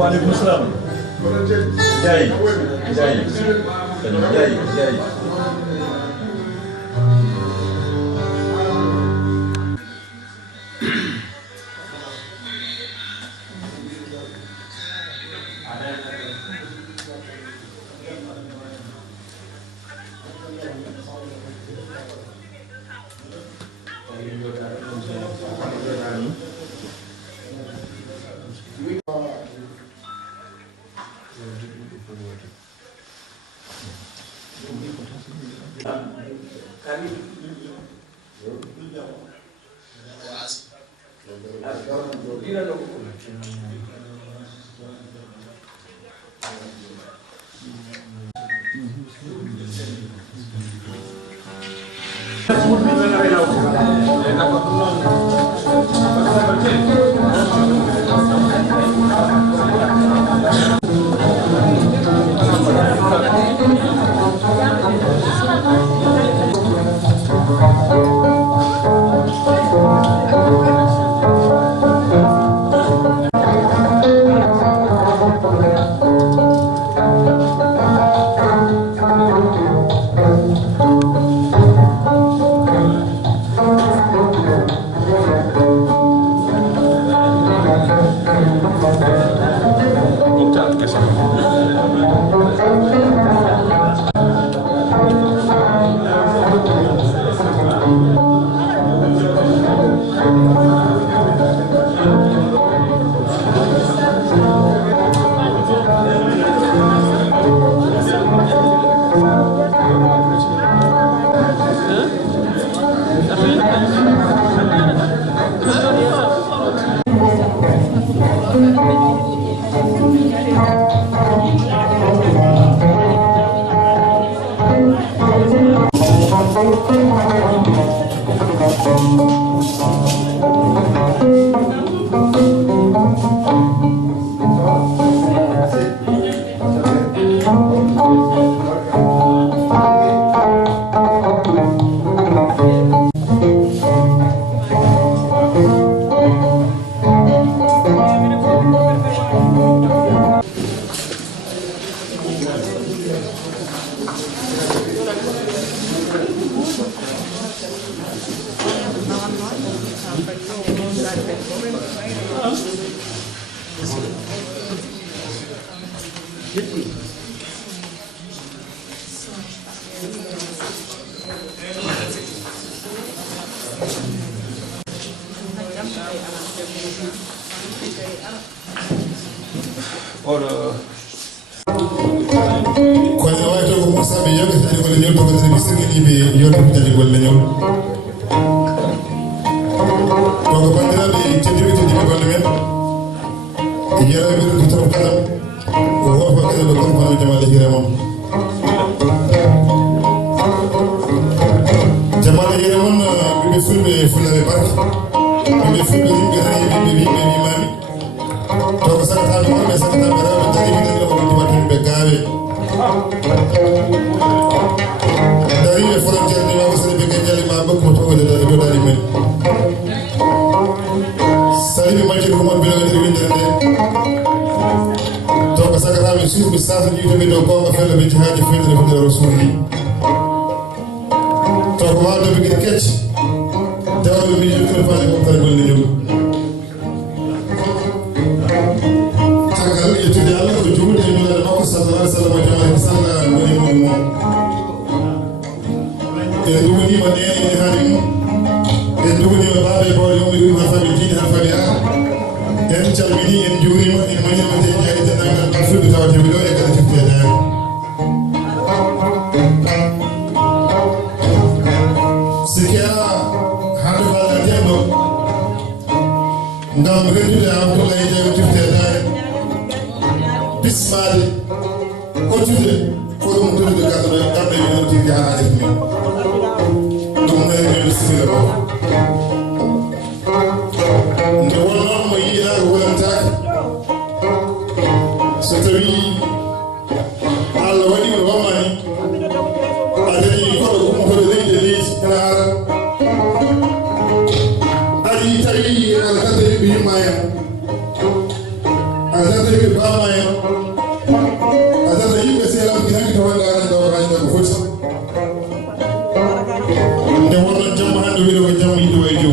Waalaikum salam. Jai.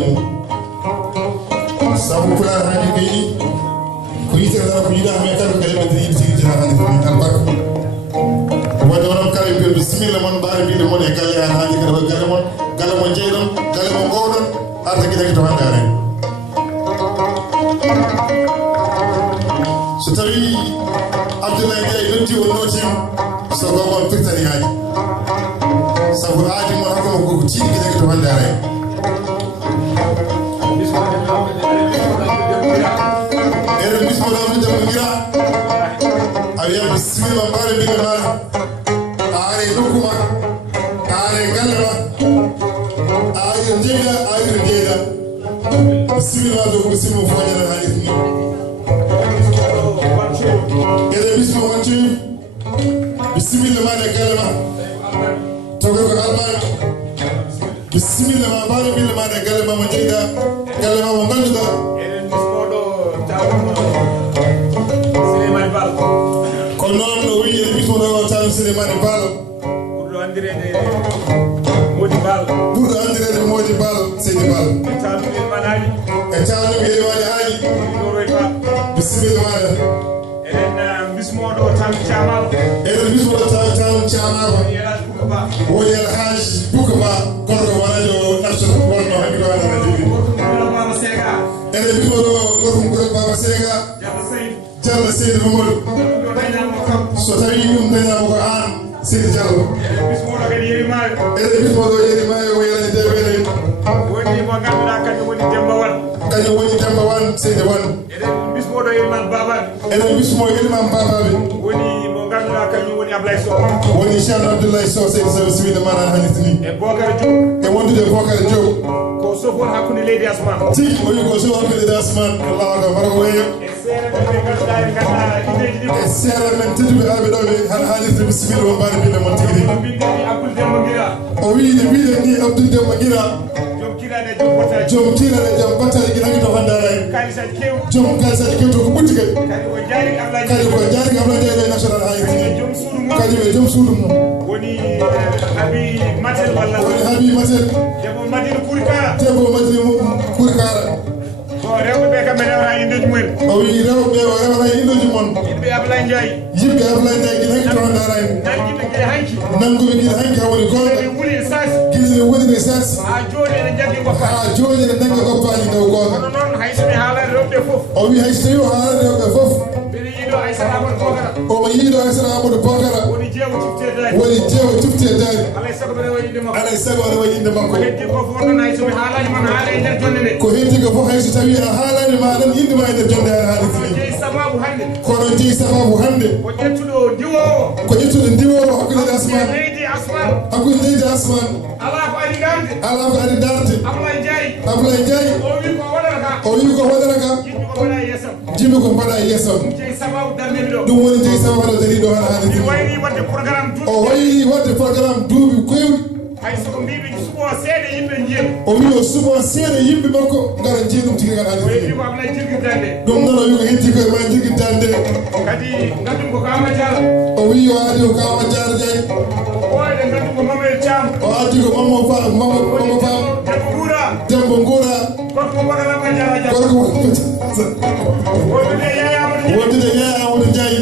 mum sabu kula handi kayni ko yite dara ko yida me kala kala be yidi ci jina handi ko albarka wada won kala be bismillah mon baare bi mon e galle an handi kala galle mon jeydon galle mon gowdon arta gida to handare so tawi Abdoulaye Ndiaye noddi o notim so gomon firtani haji sabu haji mon hakko ko ci gida to handare ere bismo da mi dem gira awiya bismillah bare bi mala are lukuma are galma are jeeda bismillah do bismo fojana hadith ni ere bismo wanci bismillah ma da galma to ko alba bismillah ma bare bi ma da galma ma jeeda galma mo ganduda ko non no wi e bismo do tan Souleymane Bal pour andirede Modi Bal Seydi Bal tanu be manali ali bismillah enen bismo do tan chamal woni el haj bukaba kordo walajo national wonno handi wala baba sega enen bismo do gorkum ko baba sega Jalla Seydou Mamadou so tawi ɗum dañama ko an Seydi Diallo bismoɗo kadi yerimayo bismoɗo yerimayo o yerani dewele woni mo ganduɗa kañum woni Demba Wan Seydi Wan eɗen bismoɗo yeriman babaɓe woni mo ganduɗa kañum woni Ablaye Sow woni Cheikh Abdoulaye Sow Seydi Sow simide mana hannitini e Bocar Diop e wondude Bocar Diop ko sofon hakkude leydi Asman tigi o wi ko sofon hakkude leydi Asman Allahu akbar mara ko weyo e seere men tedduɓe arɓe ɗo ɓe han haalirde bisimilla mo mbaɗa binde mon tigi o wi ne mbiɗen ni Abdoul Demba Guira joom kirane jam battale guiɗaki to handara joom kalisaji kewto ko ɓutti kadi kadi ko jaari Abdoulaye Ndiaye national haalirde kañum e joom suudu mum woni Habi Matel debbo Madina Kourikara rewɓe kam ɓe rewra indeji mumen o wi rewɓe o rewra indeji mon yimɓe Ablaye Ndiaye gila hanki to handarani nanguɓe gila hanki ha woni gonga gila ne woni ne sas ha joni ene nangga goppaji dow gonga kono noon hay somi haalani rewɓe fof o wi hay so tawi o haalani rewɓe fof mbiɗa yiiɗo Aissata Amadou Bocara omo yiiɗo Aissata Amadou Bocara woni jeewo tufte daari alay sago aɗa wayi inde makko ko heddi ko fof noon hay somi haalani man haala e nder jonde nde ko heddi ko fof hay so tawi a haalani ma tan inde ma e nder jonde han haaliti kono jeeyi sababu hande ko ƴettuɗo ndiwowo hakkude leydi Asman ala ko adi darde Ablaye Ndiaye o wi ko waɗata ka jimmi ko mbaɗa e yeesam ɗum woni jeeyi sababu haɗo dari ɗo han haaliti o wayri wadde programme duuɓi koyɗi o wi o suɓo seeɗa yimɓe makko ngara jeeyi ɗum tigi ngal haaliti ɗum noon o wi ko heddi koye ma jirguiddande o wi o aadi ko Kama Diarra Ndiaye o addi ko Mamma Fam Dembo Ngoura wondude Yaya Amadou Ndiaye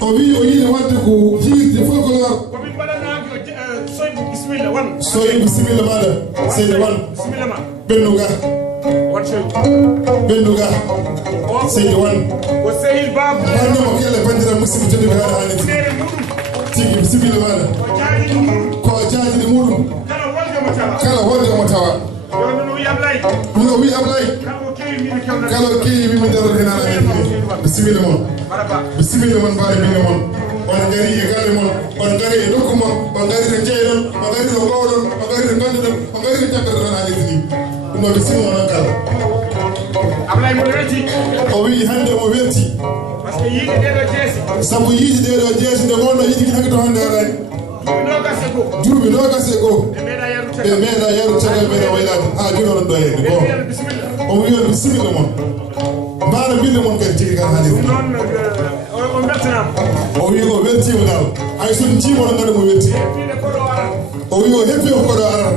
o wi o yiɗi wadde ko hirde folklore soyi bisimilla maɗa Seydi Wan ɓennuga Seydi Wan wannemo kelle bandira musidɓe tedduɓe haɗa haaliti tigi bisimilla maɗa ko jaajiɗe muɗum kala wolde omo tawa ɗum o wi Ablaye kala keewi mimi daror henana hen bisimilla moon mbaɗa binde moon on gari e galle moon on gari e nokku moon on gari to jeyɗon on gari to gowɗon on gari to ganduɗon on gari to jaggata tan haaliti ni ɗum noon bisimilla noon kala Ablaye mo welti o wi hande o welti par ce que yiide ɗeɗo jeesi sabu yiide ɗeɗo jeesi nde gonɗo yiɗi hake to hande arani duuɓi nogas e goho ɓe meeɗa yaru caggal meɗen waylade ha joni oɗon ɗo henne o wi on bisimilla moon mbaɗa binde moon kadi tigui kala haalirde o wi o weltima dal hay son jiimono gaɗa mo welti o o wi o heɓi o koɗo ara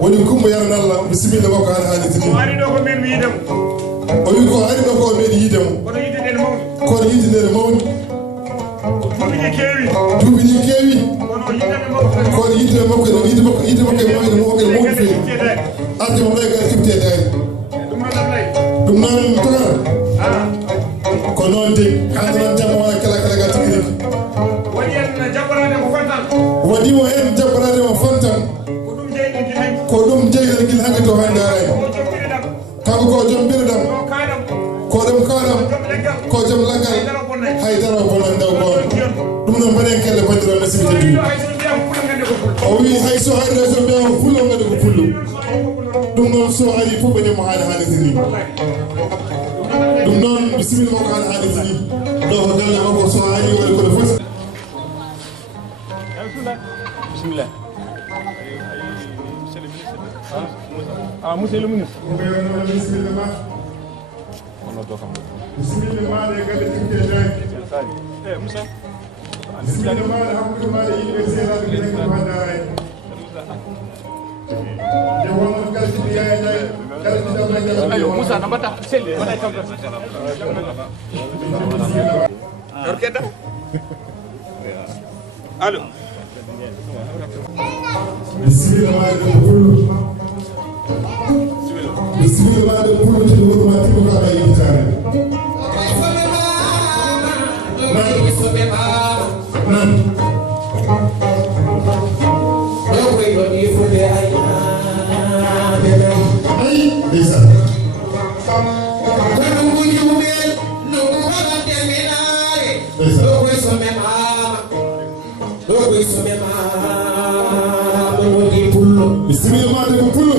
woni kumba yaran Allah bisimilla makko hana haaliti ni o ari ɗo ko min mi yidemo o wi ko ari ɗo ko meɗi yidemo kono yidde ndene mawni duuɓi ɗi keewi kono yidde makko yidde makko e mawni mawɓe mawɗi feewi arde mo ɓay gara kibte dayre ɗum noon togata ko noon de hande noon jamma wona kala ga tigi riki waɗimo hen jabbarade mo fantan ko ɗum jeyɗen guila hanke to hande arani kanko ko joom ɓireɗam ko ɗum kaɗam ko joom laggal haydara bonan daw goto ɗum noon mbaɗen kelle bandiraɓe musidɓe tedduɓe o wi hayso hayɗo so mbiyama fullo gandi ko pullo ɗum noon so ari fof ɓenemo haade haalirde ni ɗum noon bisimilla makko haade haalirde ni ɗo ko galle makko so ari waɗi kono foti bismillah monsieur le ministre bisimilla ma bisimilla maɗa e galle timte dani Moussa bisimilla maɗa hakkude maɗa yimɓe seeɗaɓe gueɗen ko hande arani nde wonnon galtiɗi yaya jayi galtiɗam ayo Moussa no mbatta selli waɗa kamɗo orkeda allo bisimilla maɗa ko pullo bisimilla maɗa pullo tede wurma timo ko aɗa yittare nan ay ndeysan bisimilla maɗa ko pullo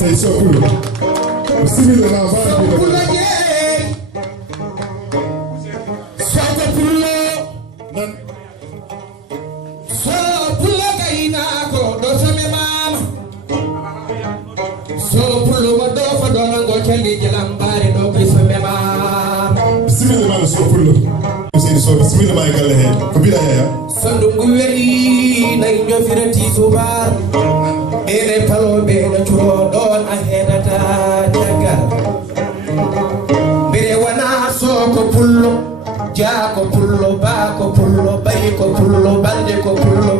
say so pullo bisimilla la vaɗa soko pullo nan so pullo kayna ko ɗo some mama so pullo mo ɗo fa ɗo nango calliji lambare ɗo koye some mama bisimilla maɗa so pullo seydi so bisimilla ma e galle he ko mbiɗa heya so ndungu weɗi nayi jofirati subar ene paloɓe no curo ɗon a heɗata jaggal mbire wona soko pullo jaako pullo baako pullo ɓayi ko pullo balde ko pullo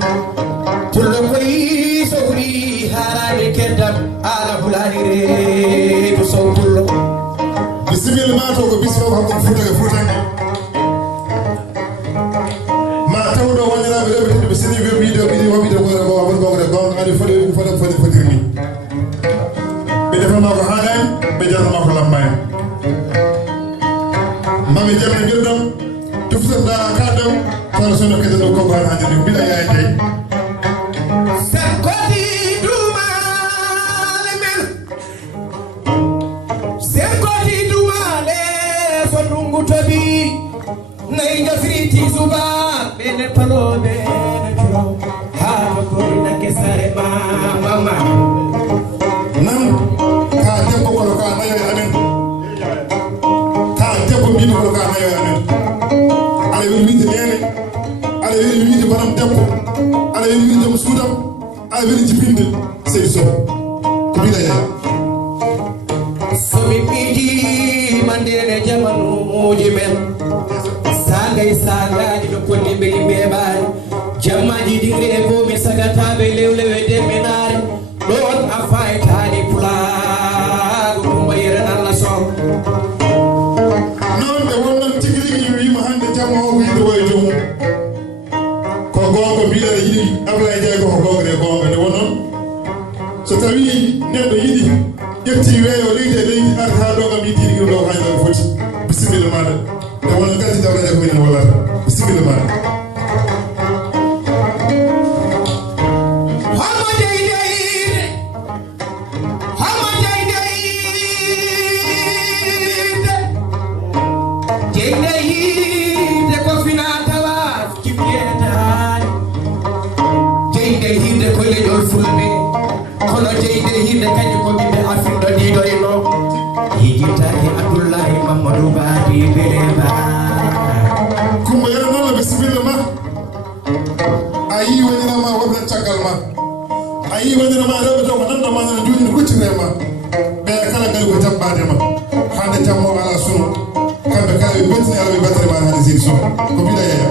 pullo koyi sowri harani keddam ala hulani reedu sow pullo bisimilla ma to ko bisfam hakkude fuutake fuutanke ma tawɗo woniraɓe rewɓe tedduɓe seni wiide waɓide gore go won gongre gon adi fodir ni ɓe defama ko haɗa en ɓe jarnama ko lamma en mami jamne guirɗam tuftirɗa kaɗam kono sono kedeɗo koko han hande ni mbiɗa yaye dey sen kodi dumale men sen kodi dumale so ndungu toɓi nayi jafriti suba ɓene paloɓe ne curo haa gorina kesare mama nan ka debbo kono ka nayo e amen ka debbo mbimi kono ka nayo e amen aɗa weli wiide nene aɗa weli wiide banam debbo aɗa weli wiide joom suudam aɗa weli jibinde seydi sow ko mbiɗa yeeya somi ɓiiji mandene jamanuji men sagay sagaji ɗo koddiɓe yimɓeɓani jammaji ɗigre bo mi sagataɓe lewlewe demenare ɗon a faytani pulago kumba yeren Allah sow noon ɓe wonnon tigi rigi wima hande jamma o ko yiɗo woye joomum ko gonga mbiɗa ne yiɗi Ablaye Ndiaye ko gongre gonga nde wonnon so tawi neɗɗo yiɗi ƴetti weeyo leydi e leydi arta ha ɗo gam yiɗi ɗo ko hande ko foti bisimilla maɗa nde wonno gati jawɗaɗe ko minen wallata bisimilla maɗa Jeyde hirde ko leñol fulɓe jeyde hinde kanyu ko bimbe afindo ni doyno yigitaki Abdullahi Mamadou Badi Beleba kuma yana nana bismillah ma ayi wani na ma wabna chakal ma ayi wani na ma rabu to nan da ma na duni kucire ma be kala gal ko tambade ma hande tammo ala sunu kambe kala be betti ala be batare ma hande sir so ko bila ya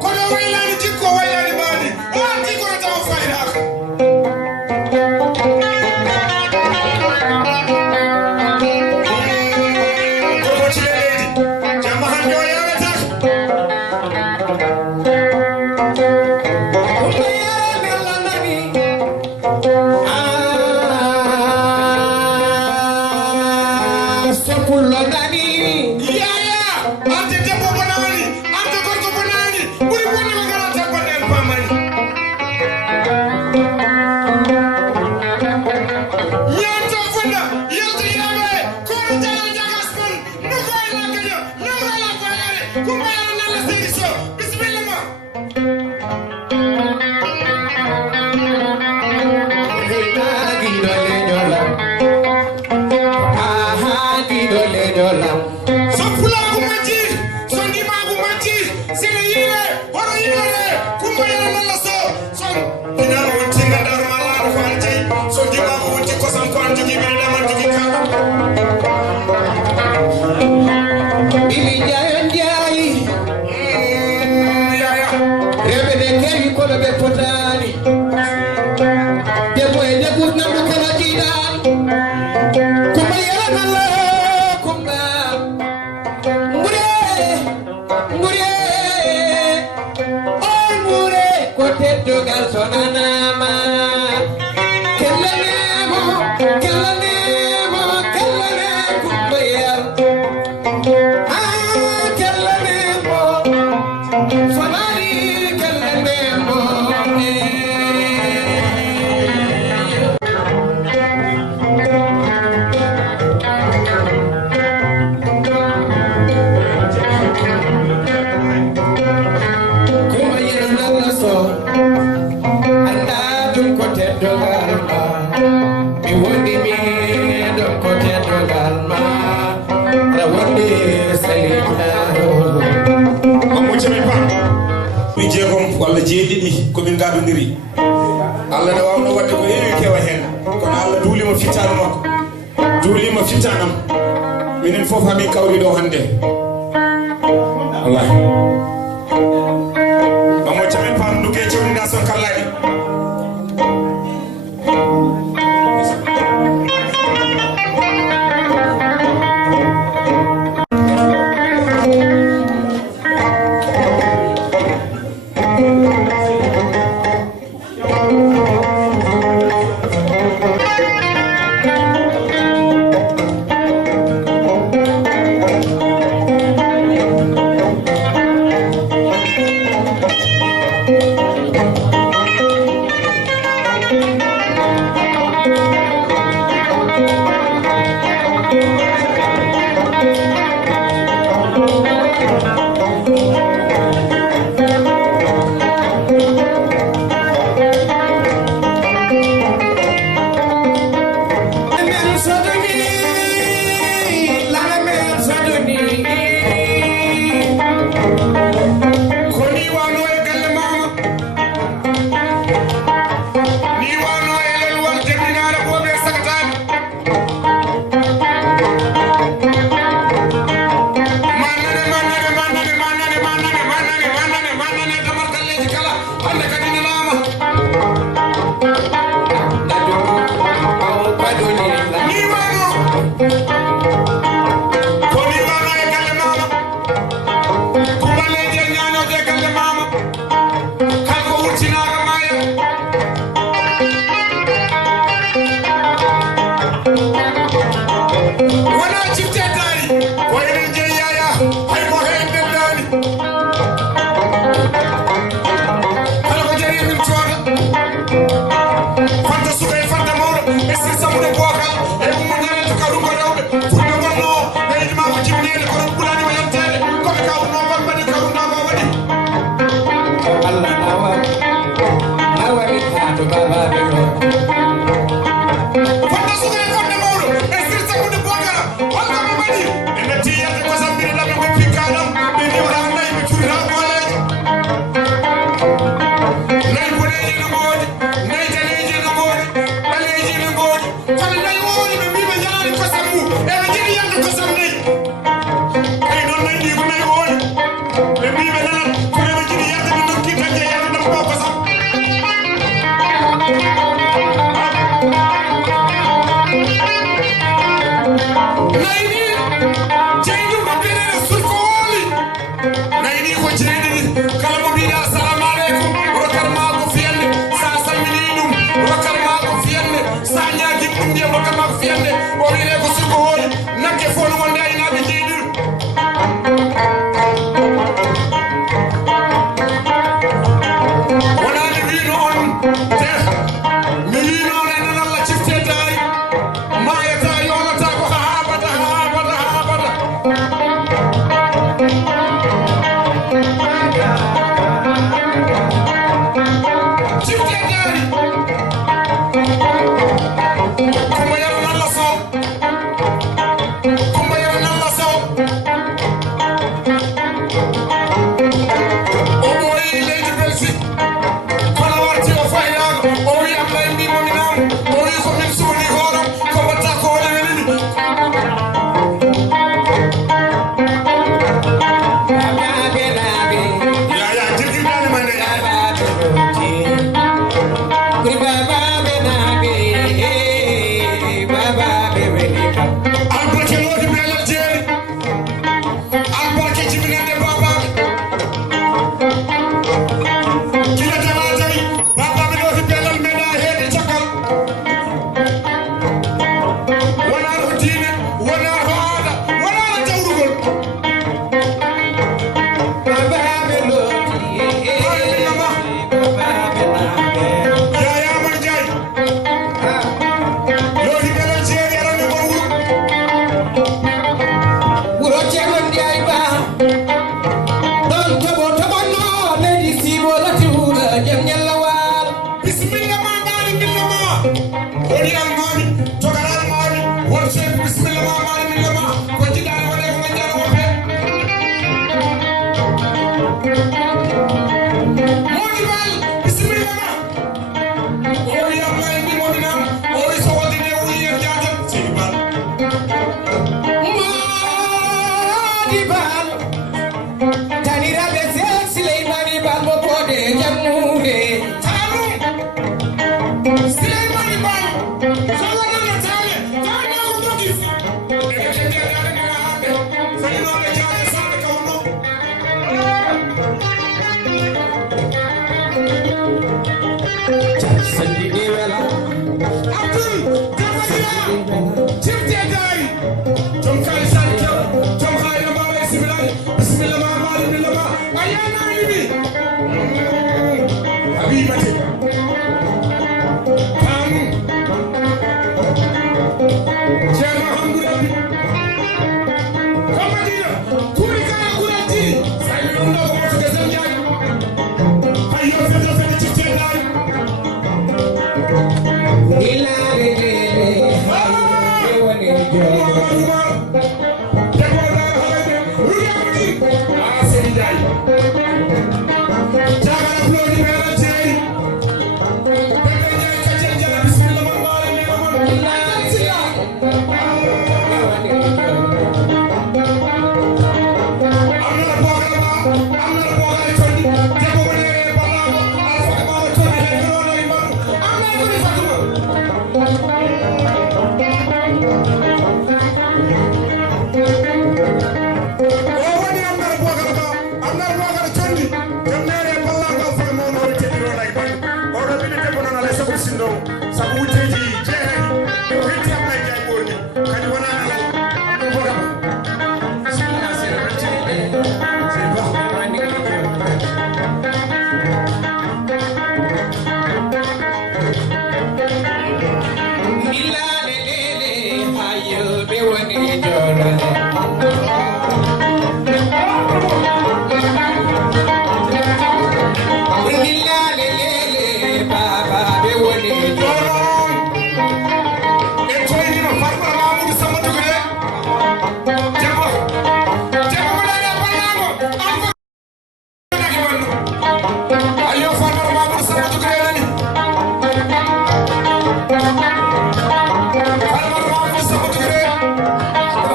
Kono waylani jikko waylani baadi o arti kono taw fayda walla jeedidi ko min gadondiri Allah ne wawno wadde ko heewi kewa hen kono Allah duulima fittano makko duulima fittanam minen fof hami kawri ɗo hande wallahi bamo camen pam duke cewniɗa son kallaɗi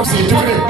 See, do it.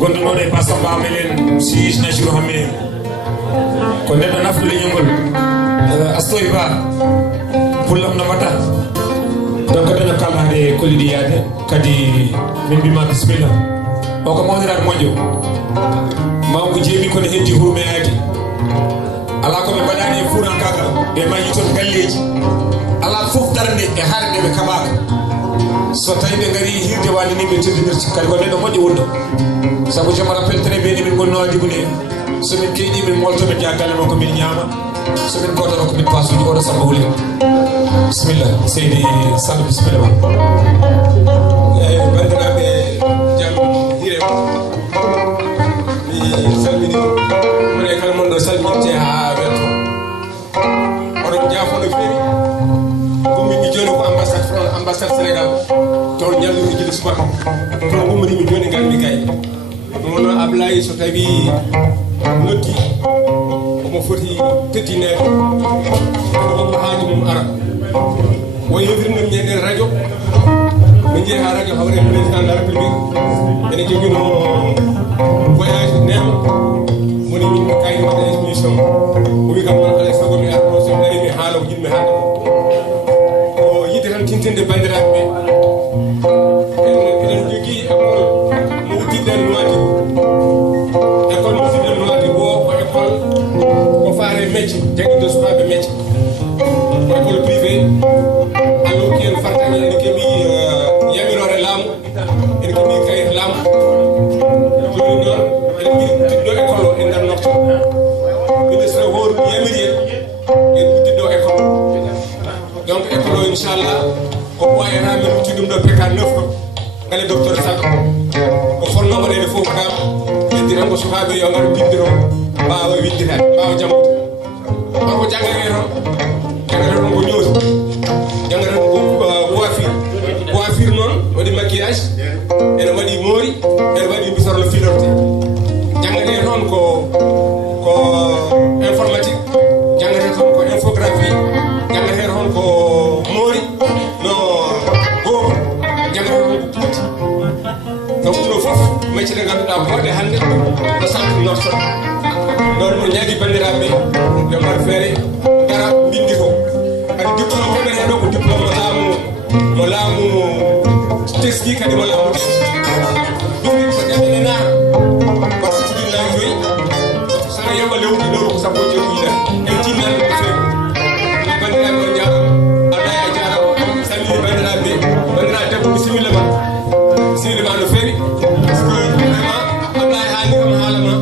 gonduno de passo ba melen si na juro hamme ko neddo nafdu le nyongol astoy ba pulam na mata donc dana kala de kolidi yade kadi min bima bismillah o ko modira mojo maw ko jemi ko ne heddi hurme adi ala ko be badani furan kaga be mayi ton galleji ala fof darde e harde be kabaka so tay be ngari hirde wali ni be tedir ci kal ko ne do mojo wondo sabu je ma rappel très bien min gonno adi bune so min kedi min molto be jagale mako min nyama so min ko do ko min pasu di odo samba wuli bismillah seydi sallu bismillah bandirabe jam dire ni salmini mo ne kala mon do salminte ha weto odo jafo no feri ko min joni ko ambassade Sénégal to nyallu ni jidi suba to ngumri mi joni ngal mi gay mono Ablaye so tawi notti omo foti tettine ko haaju mum ara wo yewirno ñende radio min jeeha radio hawre président de la république ene jogino voyage nema woni min kay wadde émission o wi kam ala sago mi arno so dari mi haala ko yimɓe hande o yidde tan tintinde bandiraɓe enen jogui école mo uddidden noati école mo uddidden noati bo ko école ko faare métier jagguide sukaɓe métier ko école privé allo ki en fartani ene keɓi yamirore laamu ene keɓi kayit laamu joni noon ene uddidɗo école o e nder nokta ministre hoore yamiri en uddidɗo école donc école o inchallah o ɓoyata min utti ɗum ɗo PK 9 ɗo ngale docteur Sall o fonnomo ɗene fof kam ɓeddiran ko sukaɓe yo ngar bindiro mbawa winditade mbawa jammude ko jangare toon jangare toon ko ñooti jangare toon ko coiffure noon waɗi maquillage ene waɗi moori ene waɗi bisorno filorte jangare toon ko informatique jangare toon ko infographie jangare toon ko moori no google jangare toon ko puuti donc ɗo fof métier nde ngannduɗa boɗe hannde no centre norton ɗon mo ñaagi banndiraaɓe yo mbar feere gara mbindi ko kadi diplôme keɓete ɗo ko diplôme mo laamu teski kadi mo laamu bindi ko ƴaɗene naara koto tijinnaji joyi sono yeɓa lewdi lewru ko sappo e joyi en tinnande ko feewi banndiraaɓe on jaarama Ablaye a jaarama salmini banndiraaɓe banndiraaɓe debbo bisimilla ma no feewi par ce que vraiment Ablaye haali kam haalama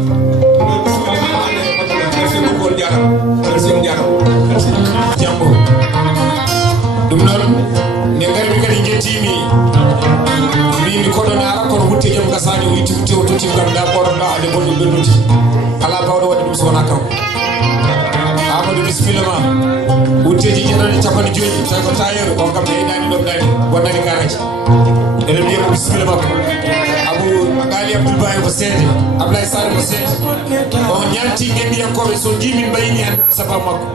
ɗon bisimilla ma haalde merci beaucoup on jaarama merci on jaarama merci jambo ɗum noon nde garmi kadi jettimi mbimi koɗo naara kono wutte joom gasani o yitti wutte o totti ganduɗa ɓoɗon ɗa ade gonɗum ɓennude ala bawɗo waɗi ɗum so wona kanko Amadou bisimilla ma wutteji jeɗoɗe capanɗe joyi tawi ko tailleur on kam heynani ɗomɗani wonnani garaji enen mbiyamo bisimilla makko abou gali Abdoul Baye ko seede Ablaye Sall ko seede on ñanti gendiyankoɓe so jimin mbayini an saba makko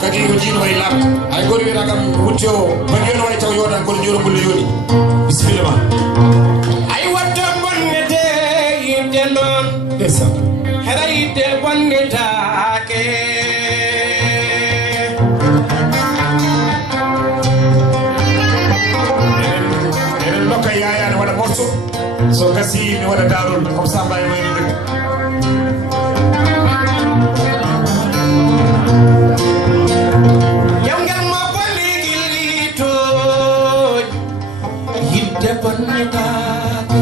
kadi ko jiino way labde hay goto wiyata kam wutte o bagi on way taw yoɗan kono jorobulle yoni bisimilla ma ay wadde bonnete yidde noon desa hera yidde bonnetake yayane waɗa morso so gasi mi waɗa darol comme ça mbawi wayni rek yawgel ma bolli gillitoñ yidde bonnetake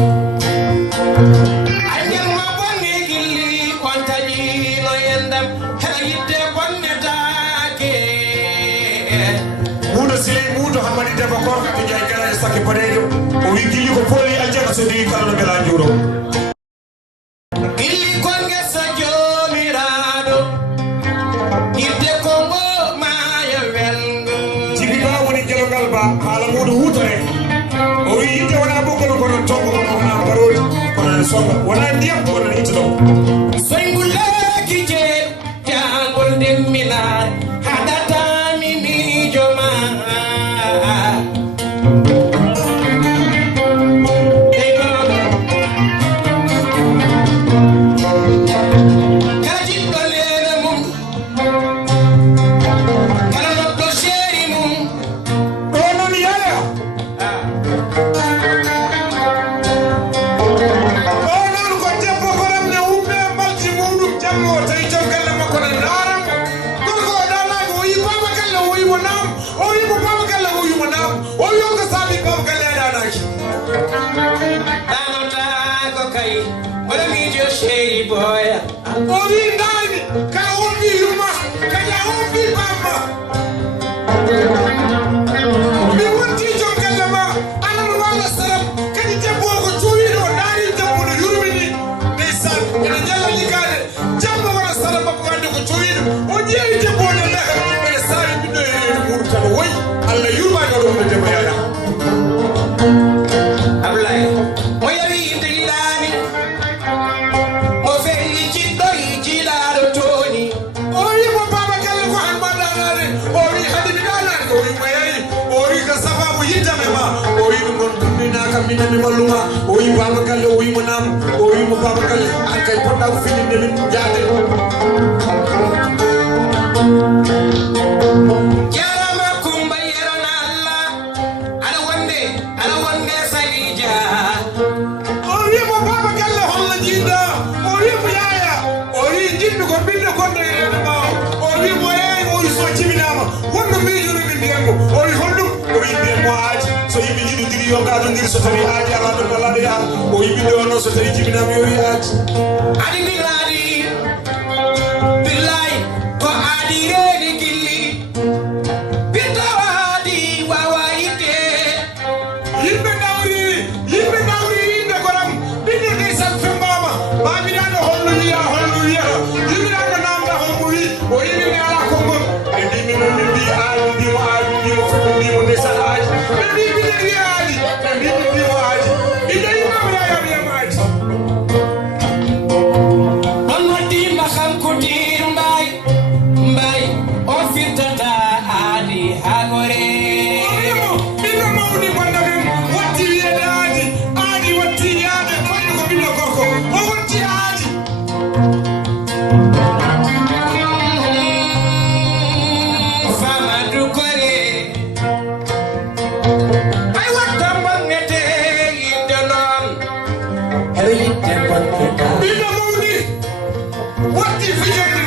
ayngel ma bolli gilli on taƴino yendam hera yidde bonnetake muɗo siley muɗo hammadi debbo korka ɓe jeey galaje sakke boɗejo o wi gilli ko pooli aljanna so dewi kala no bela juuro gilli kon gesa jomiraɗo yidde kongo maya welgo jibi ba woni jelogal ba haala muɗum hutore o wi yidde wona ɓoggol kono tongo wona baroli kono ne songa wona ndiyam kono ne ittuɗo soyngulaki jeeɗ jangol ndemminare haɗatami miijo ma mina mi maluma o yi baba galle o yi mo nam o yi mo baba galle an kay potta ko fini de min jaade jarama kumba yerana Allah ala wonde salija o yi mo baba galle holla jiida o yi mo yaaya o yi jindu ko binde ko de ma o yi mo yaay o yi so ciminama wonno mi juro mi ndiyamo o yi hollum o yi ndiyamo aaji so yimɓe jiɗi diri yo gaɗo ndiri so tawi aaji ala ɗum wallade ya o yimɓe nde wonno so tawi jibinama yo wi aaji ani biladi billahi ko adi reedi gilli bitawadi wawayide yimɓe nawri inde goram ɓiɗɗo de sal fembama mamiraɗo holno wiya yimiraɗo namda holmo wi o yimi mi ala konngol ɓe mbimi mo min mbi aaji mbimo fof mbimo ndesan aaji ɓe mbi mbiɗen wiya aaji ɓe mbimi mbimo aaji inde yimama yayam aaji on waddima kanko dir mbay o firtata aadi hagore wimo ɓiɗɗo mawni gonda men watti wiyede aaji watti yaade fanno ko ɓiɗɗo gorko o watti aaji famadu kore ay watta bangete yidde noon heɓe yidde bangeta ɓiɗɗo mawni watti fijerde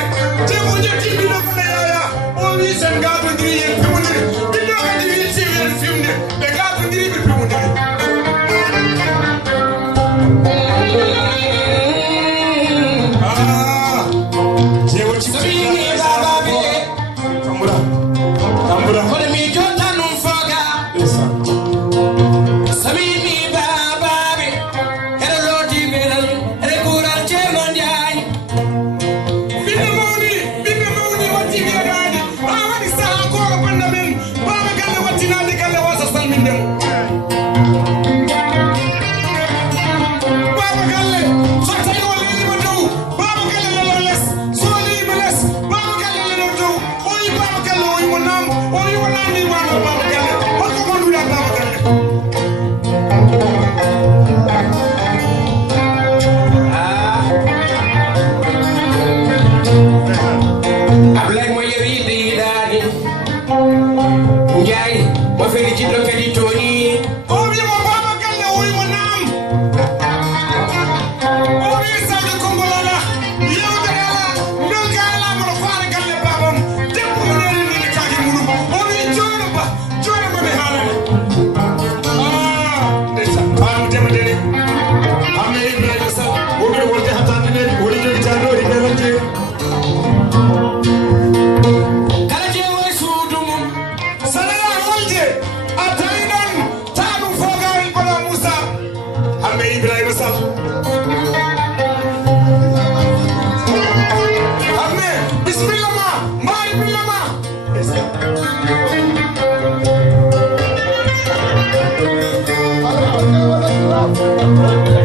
te mo jetti ɓiɗɗo kono yaya o wi sen gadodiri yen fimodiri ɓiɗɗo kadi wi si yen fimde ɓe gadodiri ɓe fimodiri sabini babaɓe tambura kono mi jonta num foga sabini babaɓe heɗo looti ɓeɗal ere kural ceerno ndiaye ɓiɗɗo mawni watti wiyeɗaadi ha waɗi saha goto banda men baba galle wattinade galle wasa salmindemo baba galle so tawi o lelima dow baba galle lelor less so lelima less baba galle lelor dow o yi baba galle o yimo nam o yimo namdi wano baba galle holko gonduɗa baba galle Ablaye mo yewide yiɗani Ndiaye mo feri jiɗɗo kadi toni o wimo baba galle o yimo nam o wi sawde konngol ala yewtere ala ndonka ala mono faare galle babam debbo mo neni nene kake muɗum o wi jono ba ɓe haalane ndeysan ɓaamo demadene amme ibrahima sall woɓe wolde hattande nene woni jogi jannori ɓe ronje kala jeewo e suudu mum sanaya wolde a tawi ɗon ta ɗum fogari bola moussa amme ibrahima sall amme bisimilla ma mbaari billa ma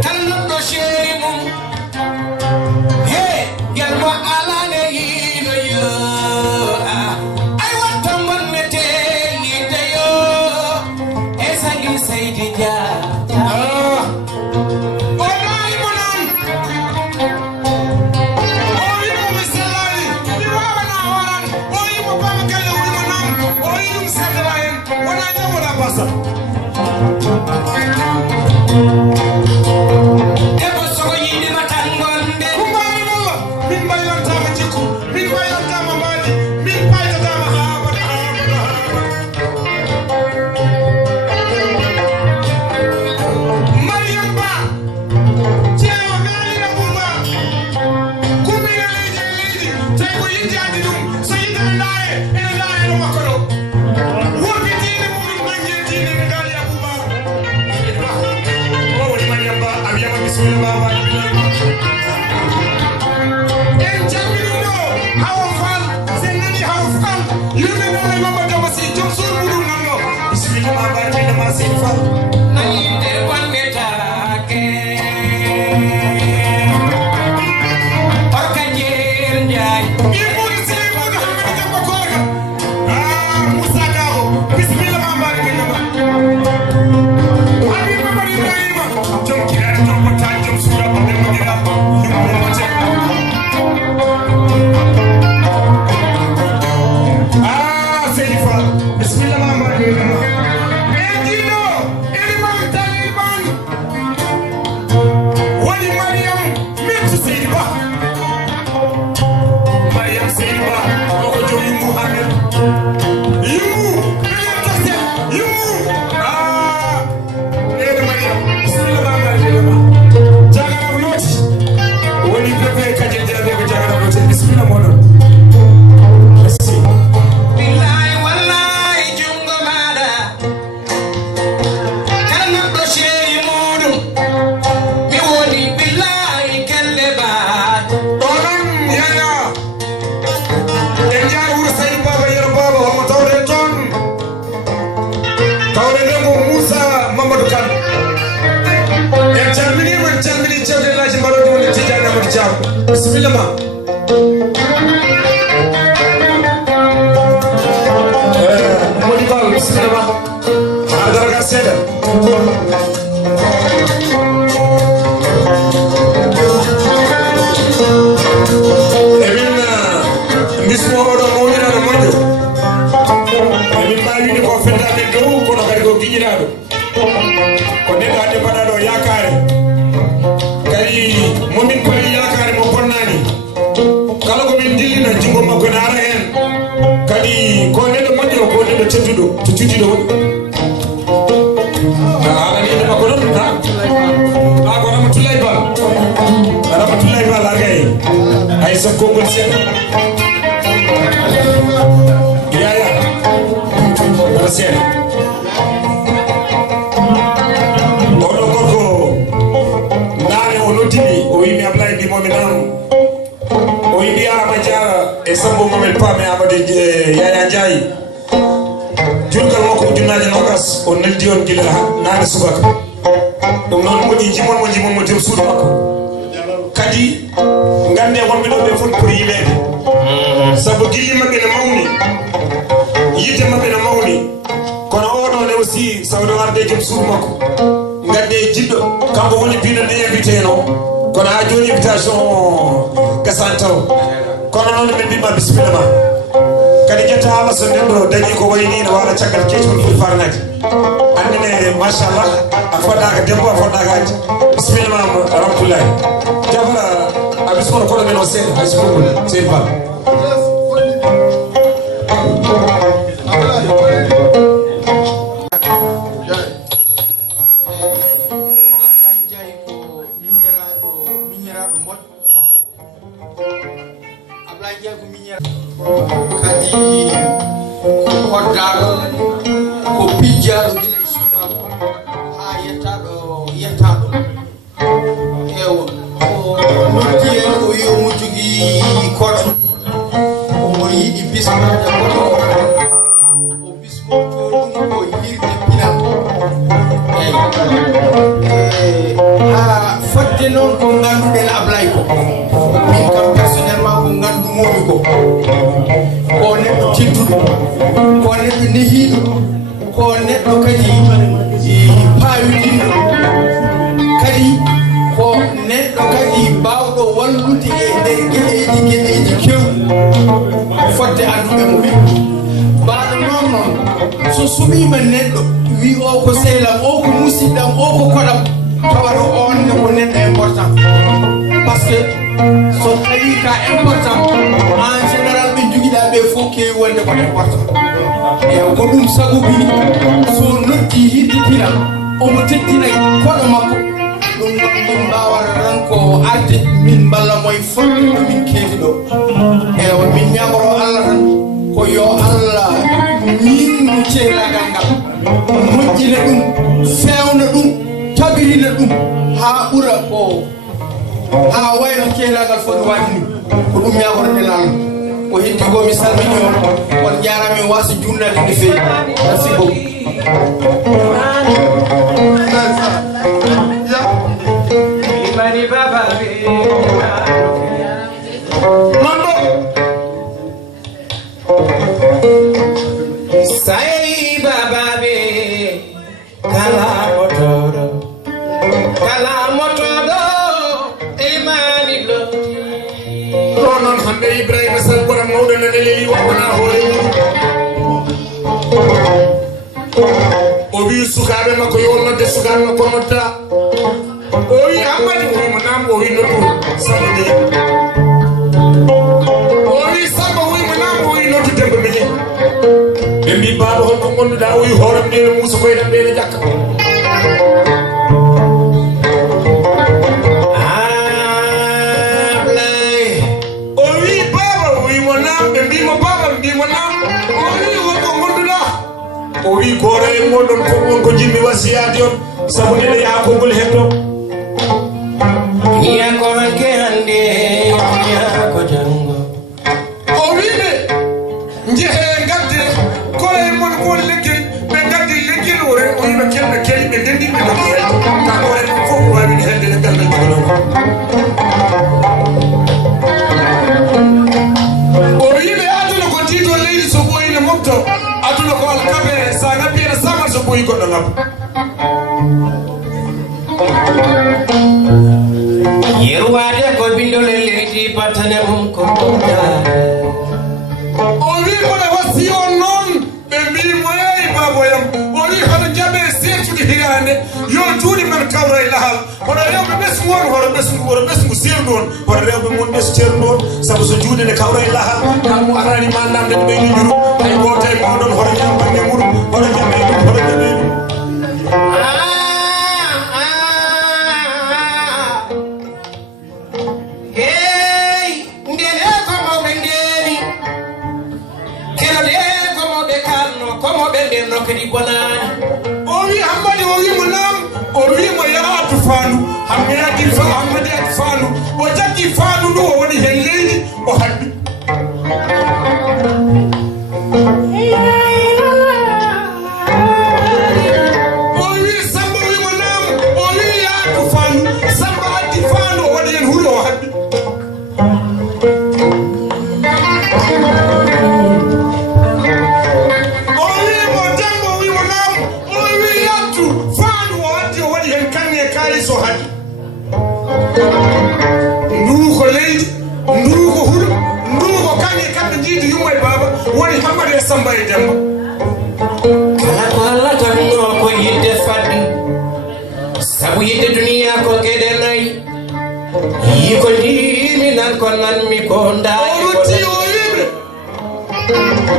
kala nokɗo seeri mum he gelmo alane yiino yo ay watta bonnete yidde yo e sangi seydi dia o ɗaarimo noon o wimo mi sellani mi wawana horan o yimo baba galle o wimo nam o yi ɗum serdema hen wona jamoɗa basa debbo sogo yiɗima tan gonde kumbani walla min baylantama jikku min baylantama mbaadi min baytatama habada mariam ba ceewa mealira bumba kumbina leydi tawi ko yidde addi ɗum so yidde ne ndaare ene ndaareno makko ɗo wonɓe diine muɗum banggue diine ne ngaali abouba o woni mariam ba a wiyama bisimilla ma en calminino hawa fall sen nani hawa fall yurɓe ɗo e mamba dama si joom suur muɗum nanno bisimilla ma mbaɗi ɓiɗɗo ma seydi fall nayinde bonnetake orka jeer Ndiaye ɓiɓɓude sey muɗo hamede demba korga moussa gabo bisimilla ma mbaɗi ɓiɗɗo ma abi mamadou ibrahima ɓe mbi baba holko gonduɗa o wi hoorem nde musa koydam nde ne jakka o wi baba o wi mo nam ɓe mbimo baba ɓe mbimo nam o wi holko gonduɗa o wi goto e moɗon fof wonko jimmi wasiyade on sabu nene yaha konngol hetto iya ko hanke hande iya ko jango o wiɓe jeehe gadde koye mon ko leggel ɓe gaddi leggel o yiɓe kelɓe keli ɓe ndendiɓe nokki hayto ka koye mon fof wawi helde ne galgal jogonon o wiɓe aduna ko tito leydi so ɓoyine mofto aduna ko alkaɓe sa ngabbiyene samat so ɓoyi goɗɗo ngabba yerwade ko bindole leydi batane mum ko o wi kono wasi on noon ɓe mbimo eyi baboyam o wi hono jaɓe seetude hirande yo juuɗe men kawra e lahal hono rewɓe ɓesgu on hoto ɓesgu serdu on hoto rewɓe mon ɓesu cerdu on saabu so juuɗe nde kawra e lahal kalmo arani ma namde ɗo ɓeyni juru hay goto e mawɗon hoto ñambange muɗum hoto jaɓe ɗum hoto jaɓe ɗum o wi hammadi o wimo nam o wimo yaatu fandu hammadi hammadi ati fandu o jaggi fandu ndu o woni hen leydi o habbi o wi samba wimo nam o wi yaatu fandu samba addi fandu o waɗi hen huuɗo o habbi nduu ko leydi nduu ko huɗo nduu ko kañe kamɓe jiidi yumma e baba woni hammadi e samba e demba kala ko allah tanno ko yidde fadde sabu yidde duniya ko geɗe nayyi yi ko ndimi nan ko nanmi ko ndaari o rutti o yiɓe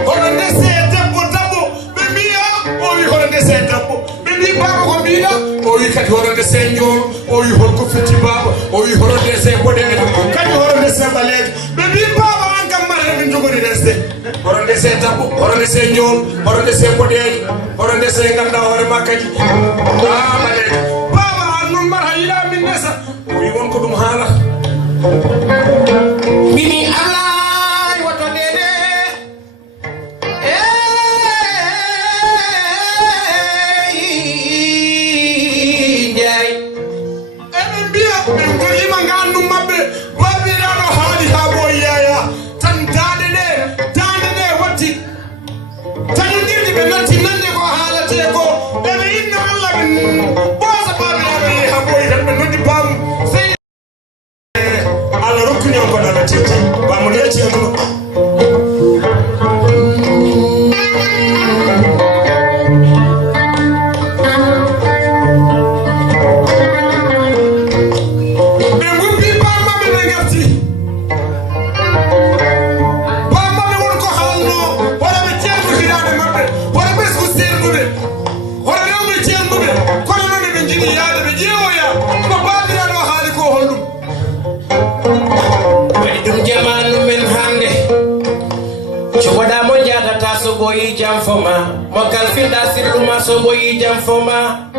hono ndese debbo dabbo ɓe mbiya o wi hono ndese debbo ɓe mbi baba ko mbiɗa o wi kadi hono ndese njoolo o wi holko fetti baba o wi hono ndese boɗeejo kadi hono ndese ɓaleejo ɓe mbi baba an kam mara min jogori ndesde hono ndese dabbo hono ndese njoolo hono ndese boɗeejo hono ndese ganduɗa hoore ma kadi ɓaleejo baba an noon mara yiɗa min ndesa o wi wonko ɗum haala mini alay woto ndede njay eɓe mbiya ko ima gandu mabɓe babiraɗo haali ha bo yaya tan daɗe ɗe watti tañodirɗi ɓe natti nande ko haalate ko eɓe inna allah ɓe ɓoosa babiraɓe yehi ha boyi tan ɓe noddi baamu sey allah rokkuñon ko ɗaɓe titi bamo leci aduno so boyi jam foma mo kalfinda sirluma so boyi jam foma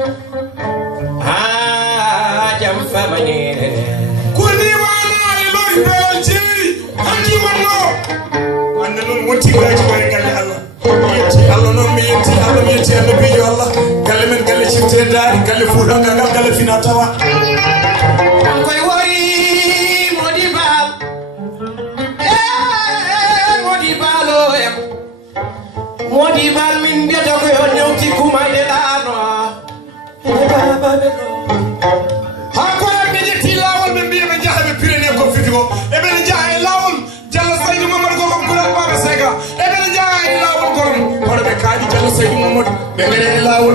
jam fama ni kuni wana e lori bel jeri hanki wanno ande non wonti gaji ko e galle allah yetti allah non mi yetti allah mi yetti allah bijo allah galle men galle ciftere daari galle fuudanga gal galle fina tawa koy wori modi bal modi balo modi bal min biyata ko yo newti kumayde ɗano ha kono ɓe ƴetti lawol ɓe mbiya ɓe jaha ɓe pirene ko fiti ko eɓene jaha e lawol diallo saydou mamadou ko kam kulat baba sega eɓene jaha e lawol kono hono ɓe kaaɗi diallo saydou mamadou ɓe ngare e lawol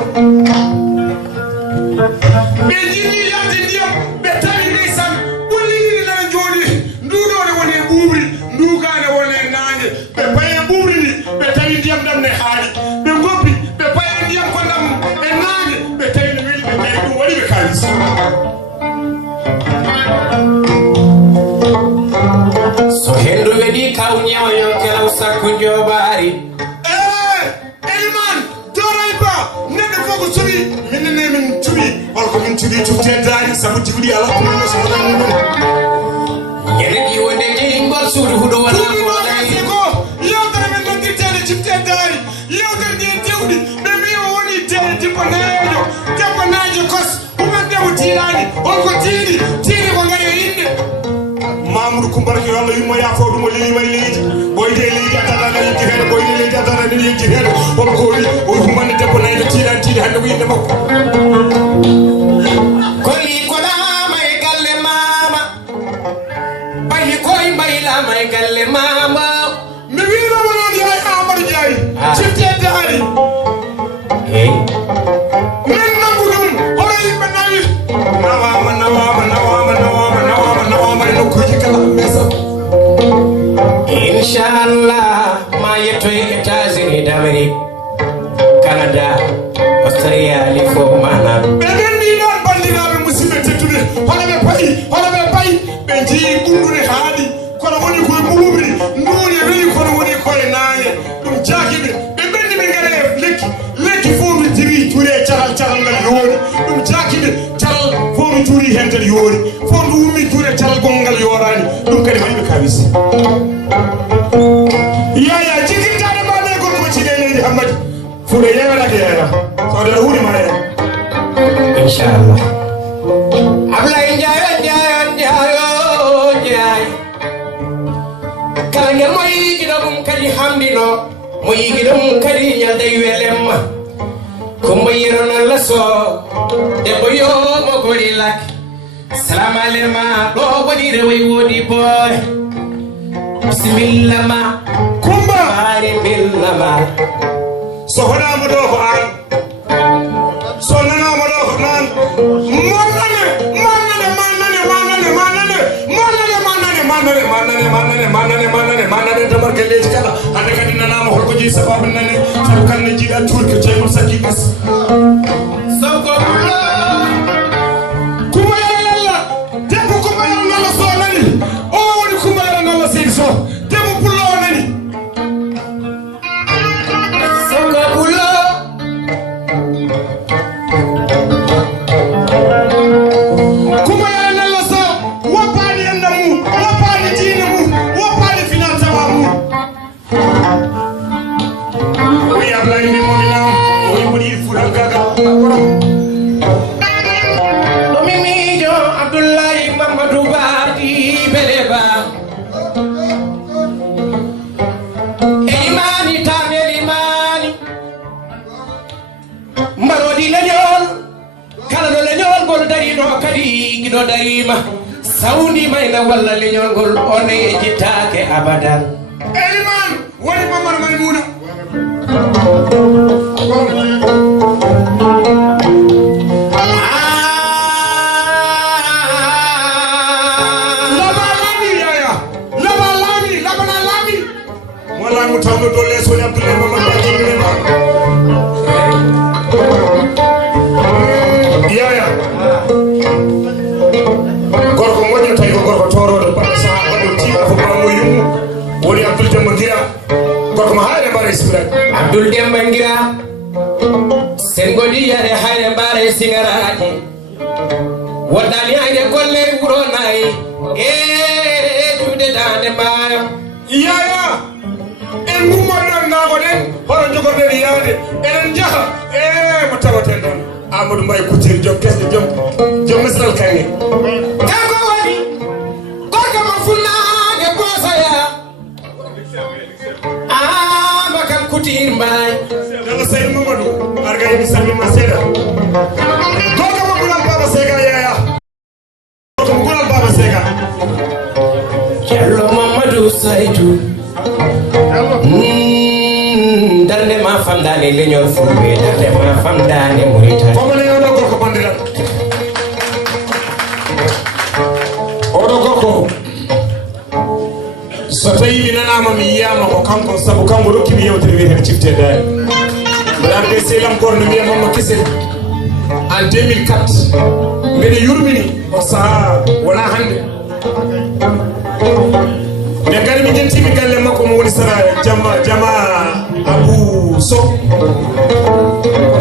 ɓe jinni yalde ndiyam ɓe tawi ndeysan ɓolliɗiɗi nana jooɗi nduɗone woni ɓuuɓri ndugane wone nangue ɓe paye ɓuuɓri ndi ɓe tawi ndiyam ɗam ne haaɗi ko min tigi tuftedani sabu jiwdi ala ko min so wala ñene di wonde ci ngol suudu hudo wala ko yewtere men noddirtede tuftedani yewtere de tewdi be mi woni tede tipo naajo kos uman dewu tiirani on ko tiiri ko ngari yinde Mamadou Koumbarke yalla yimo yaafo dum li may leedi boyde leedi atata na yiki hede boyde leedi atata na yiki hede on ko ni o humande debbo nayde tiidi hande ko yinde makko ko li ko da may galle mama bayi koy bayla may galle mama mi wi la non yaay Amadou Ndiaye ci tedde ari men nangu dum ora yimbe nawi nawama no ko ci kala mesa inshallah ma yeto États-Unis d'Amérique Canada Australia li fo mana be den ni non bandirabe musibe tettude hono be pay be ji bundude haadi kono woni ko mumri nduni weli kono woni ko e naane dum jaakibe be bendi be ngare lekki fo mi jiri touré caral ngal yoori dum jaakibe caral fo mi touri hentel yoori fo dum mi touré caral gongal yorani dum kadi woni be kawisi yaya jigitade ma be gon ko ci leedi hamadi fure yewala ke yaya so de huri ma ya inshallah Ablaye Ndiaye kala ngel moy gidum kadi hambino moy gidum kadi nyalde welemma ko mbayirona laso de boyo mo gori lak salam alema do boni rewi wodi boy bismillah ma kumba ari billama so hoda mo do ko an so nana mo do ko nan manane damar galleji kala hande kadi nana mo holko ji sababu nane sabu kan ne jiida turke ceymol sakki gas soko kuma yalla debbo kuma yalla so nani o woni kuma yalla seydi so debbo pullo nani soko pullo kuma yalla so wopani endamu wopani dinamu wopani finatawa mu wi Ablaye mi mo na o woni fural gaga Dominijo Abdoulaye Mamadou Badi Beleba Elimani Tame Elimani Marodi Leñol kala do leñol gol dari no kadi gido darima sawni mayna walla leñol gol one jitake abadan Eliman woni Mamar Maymuna Mo tawno do leso ni Abdoulaye Mamadou Badji yaya gorko moƴƴo tawi ko gorko toroɗo baɗɗo saha baɗɗo tiiɗa fof ɓamo yummu woni Abdoul Demba Guira gorko mo hayre mbara sibiraji Abdoul Demba Guira sen godi yare hayre mbara singaraji woɗɗani hayde golle wuro nayi juude dande mbara yaya en gummoɗon nagoɗen hono jogorɗen yaade enen jaaha mo tawaten ɗon Amadou Mbaye Couture jom kesɗe jom misral kange kanko woni gorko mo funnade bosoya Bakar Couture Mbaye dalla Seydou Mamadou arga mi salmima seeɗa gorko mo ɓural Baba Sega yaya gorko mo ɓural Baba Sega Diallo Mamadou Saydou darde ma famdane leñol fulɓe darde ma famdane Mauritanie famane oɗo gorko bandiran oɗo gorko so tawi mi nanama mi yiyama ko kanko saabu kanko rokkimi yewtere wiyetede ciftedani mbeɗa ande sehlam gorno wiyamamma kise en 2004 mbeɗe yurmini o saaha wona hande mais kadi mi jentimi galle makko mo woni sara jama Abou Sow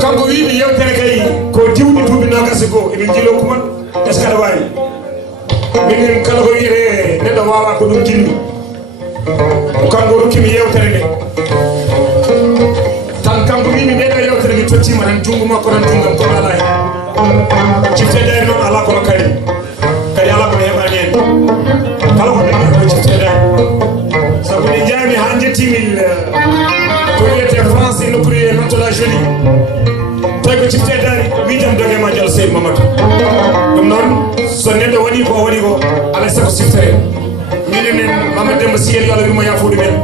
kanko wimi yewtere kay ko diwɗi duuɓi nogas ko emin jilo ko man est-ce que aɗa wawi min kala ko wiyete neɗɗo wawa ko ɗum jinmi ko kanko rokkimi yewtere nde tan kanko wimi ndeɗo yewtere mi tottima tan jungo makko tan jungam kono ala hen ciftedare noon ala kono kadi ala kono heɓani hen kala ko ɗeɗo ko ciftedare sabu ɗe jaami ha jettimi ko wiyete France nokkuri notto la jolie tawi ko ciftedare wijam dogema Diallo Seydou Mamadou ɗum noon so neɗɗo waɗi ko waɗi ko alay sago siftere minen Mamadou Demba Siyel yo Allah wimo yafuɗu men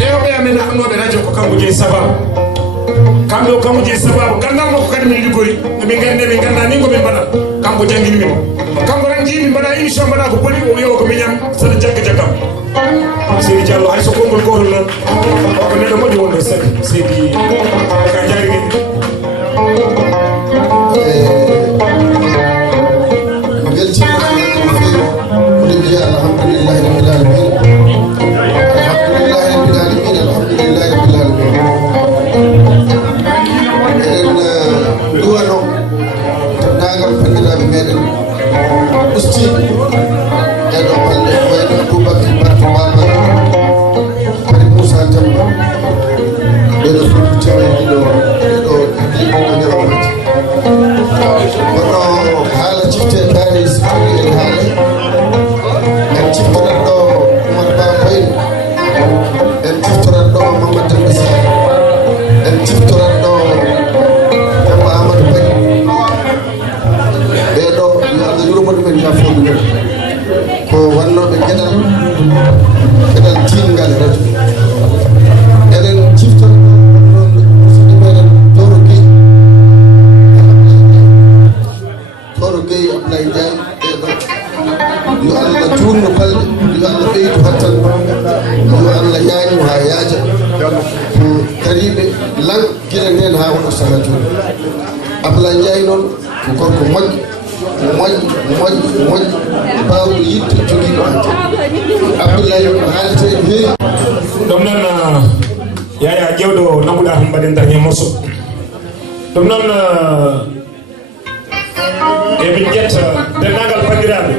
hewɓe amen annoɓe radio ko kanko jeeyi sababu kamɓe o kanko jeeyi sababu gandal makko kadi min liggori min gandi min ganda ni komin mbaɗat kanko jangguini min kanko tan jiimi mbaɗa émission mbaɗa ko boni o wiyo ko miñam saɗa jagga jaggam Seydi Diallo hay so konngol gotol noon ko neɗɗo moƴƴo wonɗo sadi Seydi ka jarigui yaya jewɗo namuɗa tan mbaɗen dernier morceau ɗum noon emin ƴetta dennagal bandiraɓe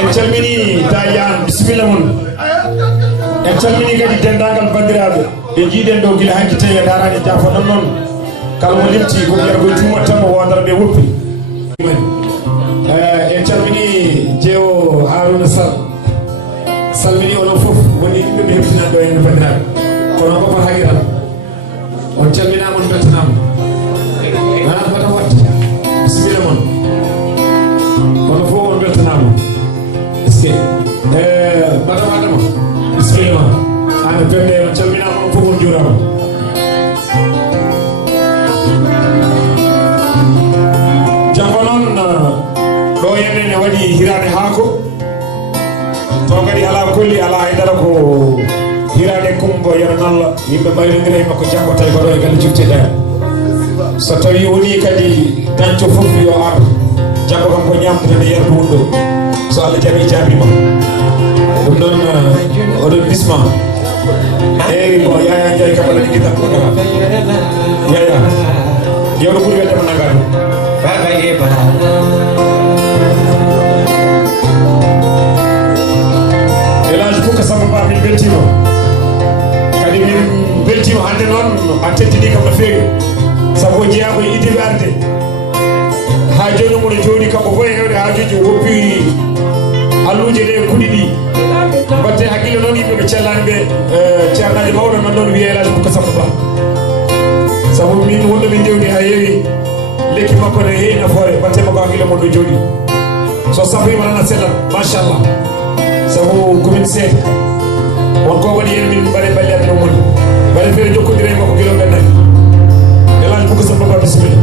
en calmini Dalian bisimilla mon en calmini kadi dendagal bandiraɓe ɓe jiiɗen ɗo guila hanki tawi e darani jafo ɗon noon kala mo limti ko ɓiya koye tumat tan mo wodara ɓe woppi en calmini jeewo Harouna Sall salmini onon fof woni yimɓe ɓe heftinan ɗo henne bandiraɓe kono ko fota haqiran on calminama on beltanama fota watte bisimilla moon kono fof on beltanama est ce que madame Adama bisimilla ma ane pende on calminama on fof on juurama jango noon ɗo henne waɗi hirade haako to kadi ala kolli ala haydara ko hirade kumbo yana nalla yimɓe ɓayrindira e makko janggo tawi ko ɗo e galle cifteɗa so tawi woni kadi dañco fof yo ar janggo kam ko ñamdene yerdu wonɗo so Allah jaɓi jaabima ɗum noon oɗon bisma eyyi bon Yaya Ndiaye kam aɗa ligui tan koɗaa Yaya jewɗo ɓuuri weldema naggaɗo elage fof ko samba ba min beltima kadi min beltima hande noon a teddini kam no feewi sabu o jeeya koye idiɓe arde ha joni mono jooɗi kanko fof e hewde haajuji woppi alluje ɗe kuɗi ɗi batte haqqille noon yimɓe ɓe cellani ɓe ceernaji mawɗo nan noon wiye elage fof ko samba ba sabu min wonɗo min dewdi ha yeewi lekki makko ne heewi nafoore batte makko haqqille mon ɗo jooɗi so safrima tan a sellat machallah sabu komin seeɗa wonko waɗi hen min mbaɗe balli amen o moni mbaɗe feere jokkodire e makko guilo ɓennani elage fof ko samba ba bisimilla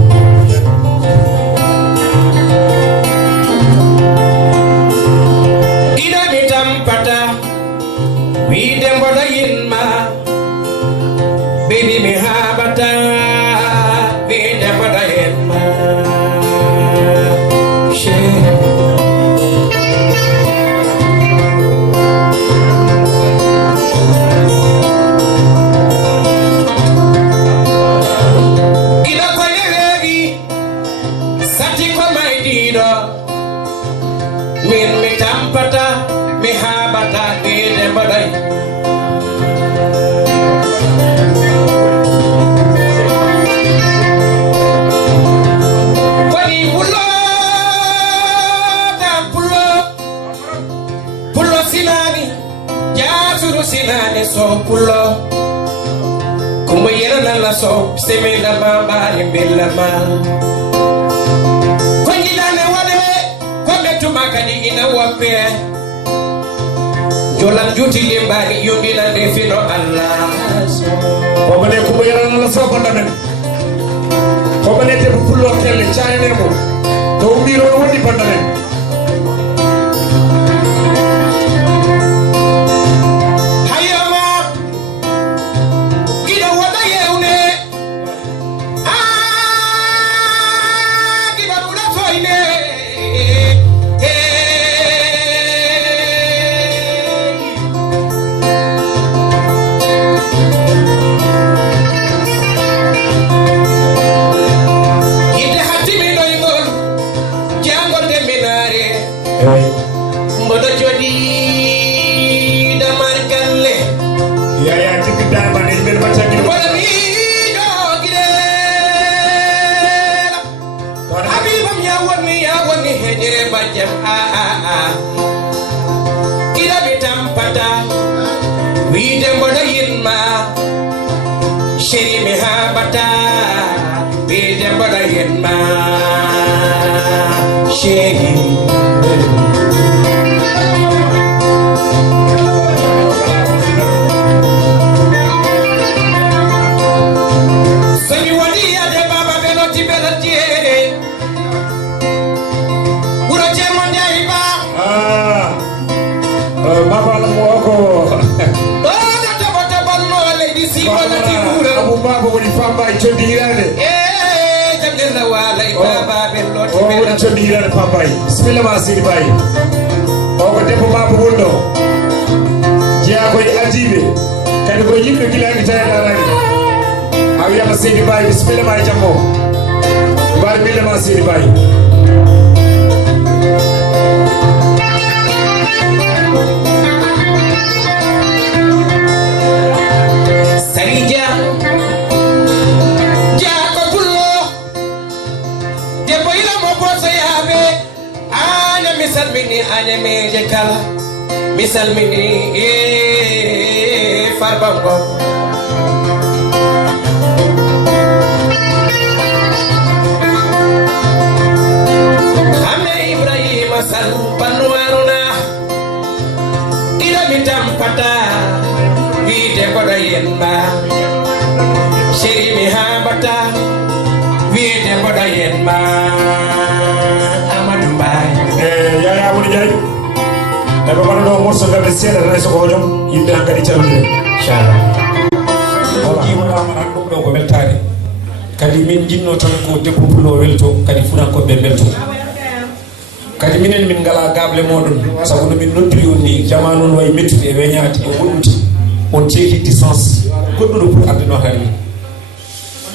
ɗiɗaɓe tampata wiide mboɗo yinma bebi mi haɓata wiide mboɗo yinma sinane so pulo kumba yena la so semela baba bella ma konjilane wale ko betu makani ina wape jolan juti limbari yondina defino Allah ko bane kumba yena la so bandamen ko bane te pulo tele chaane mo to biro woni bandamen bismillah masiri bayi o ko debbo mabbo wonno jeya koye ajibe kadi ko yimɓe gilaki tayaɗarani a wiyama seydi bayi bismillah ma e jammo mbaɗi billa ma seydi bayi sarija misalmini añameje kala misalmini farbango ame Ibrahima sal panuaruna ila mitam pata vide koda yenba sheri mi hambata vide koda yenba Amadou Mbaye yaya woni jay e ko bana do morso gabe seeda ray so ko jom yimbe hankadi callude inshallah ko wala man dum do ko weltare kadi min jinno tan ko debbo pulo welto kadi funa ko be belto kadi minen min ngala gable modon sabu no min noddiri on ni jamanu non way mettude e weñaati e wonnuti on ceeki distance goddudo pour adduno harmi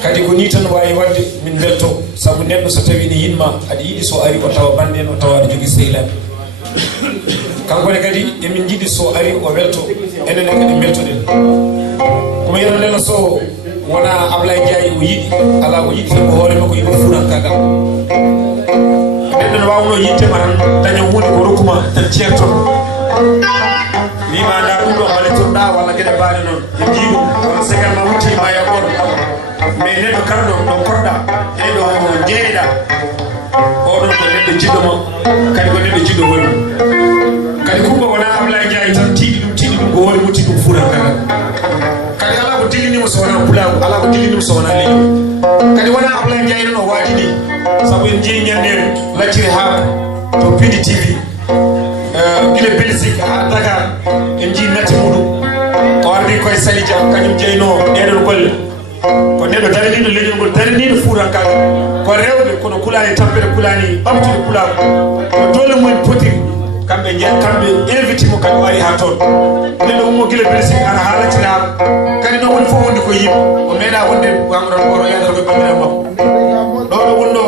kadi ko ni tan wawi wadde min belto sabu neddo so tawi ni yinma adi yidi so ari o tawa bande o tawa jogi seyla kanko ne kadi e min jidi so ari o welto enen kadi belto den ko mi yalla len so wona Ablaye Ndiaye o yidi ala o yidi ko hore mako yidi furan kagal neddo wawno yitte man daño woni ko rokuma tan cierto ni ma da do wala tunda wala gede baade non e jiidu wala segal ma wutti ma ya on mais neddo kardo do korda e do jeeda o do ko neddo jidomo kadi ko neddo jido woni kadi ko wona Ablaye Ndiaye tan tiidi dum ko woni mutti dum furan kagal kadi ala ko dilini mo so wona pulaw ala ko dilini mo so wona leño kadi wona Ablaye Ndiaye no waadi ni sabu en jeyi nyandere lacciri ha to Pidi TV gile Belgique ha Dakar en ji natti mudu o ardi koy Salija kanyum jeyno nedon golle ko neddo darinido leñol gol darinido furan kagal ko rewbe kono kulani tampere kulani bamtude kulaw ko dole mo poti kambe invite mo kadi wari ha ton neddo mo gile Belgique ana halati na kadi no woni fo wondi ko yim o meeda wonde wangron goro yadar ko bandira makko do wondo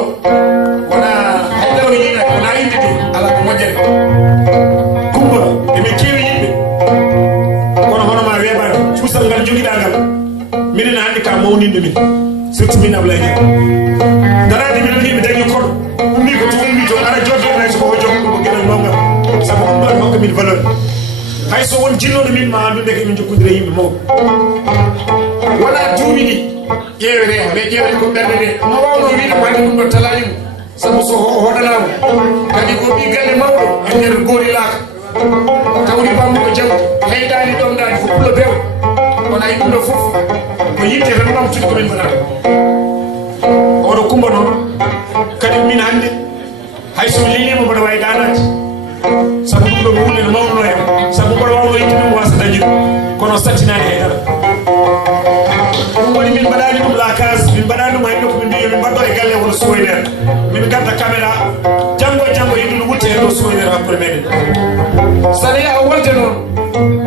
wona haydaro yina wona indide ala ko modere kumba e me kewi yimbe kono hono ma webare fusal ngal jogida ngal minen andi ka mawninde min surtout min Ablaye Ndiaye darade min himbe dañi kodo ummi ko to ara jodde ray so ko joggo ko gënal nonga sabu ko do ko min valeur hay so won jinnoɗo min ma andude ko min jokkondire yimɓe mawɓe wona duuɓi ɗi ƴeewere ɓe ƴeewete ko ɓerde nde no wawno wiide ko hande ɗum ɗo talanimo sabu so hoɗanama kadi ko ɓi galle mawɗo e nder goorilaaka tawri bammuko jaw heydani ɗomdani ko pulo bew wona yi ɗum ɗo fof ko yitte tan ɓamtude komin mbaɗata oɗo kumba noon kadi min hannde hayso lelima mboɗo wawi danaji sabu ɗum ɗo hunde no mawno hen sabu mboɗo wawno yitte ɗum wasa dañude kono sattinani haydara ɗum waɗi min mbaɗani ɗum lakas min mbaɗani ɗum hayɗo komin mbi min mbaɗɗo e galle wono suwoynere min gadda caméra janggo e janggo yiɗum wutte hen ɗo suwoynere hakkude meɗen saɗa yaha wolde noon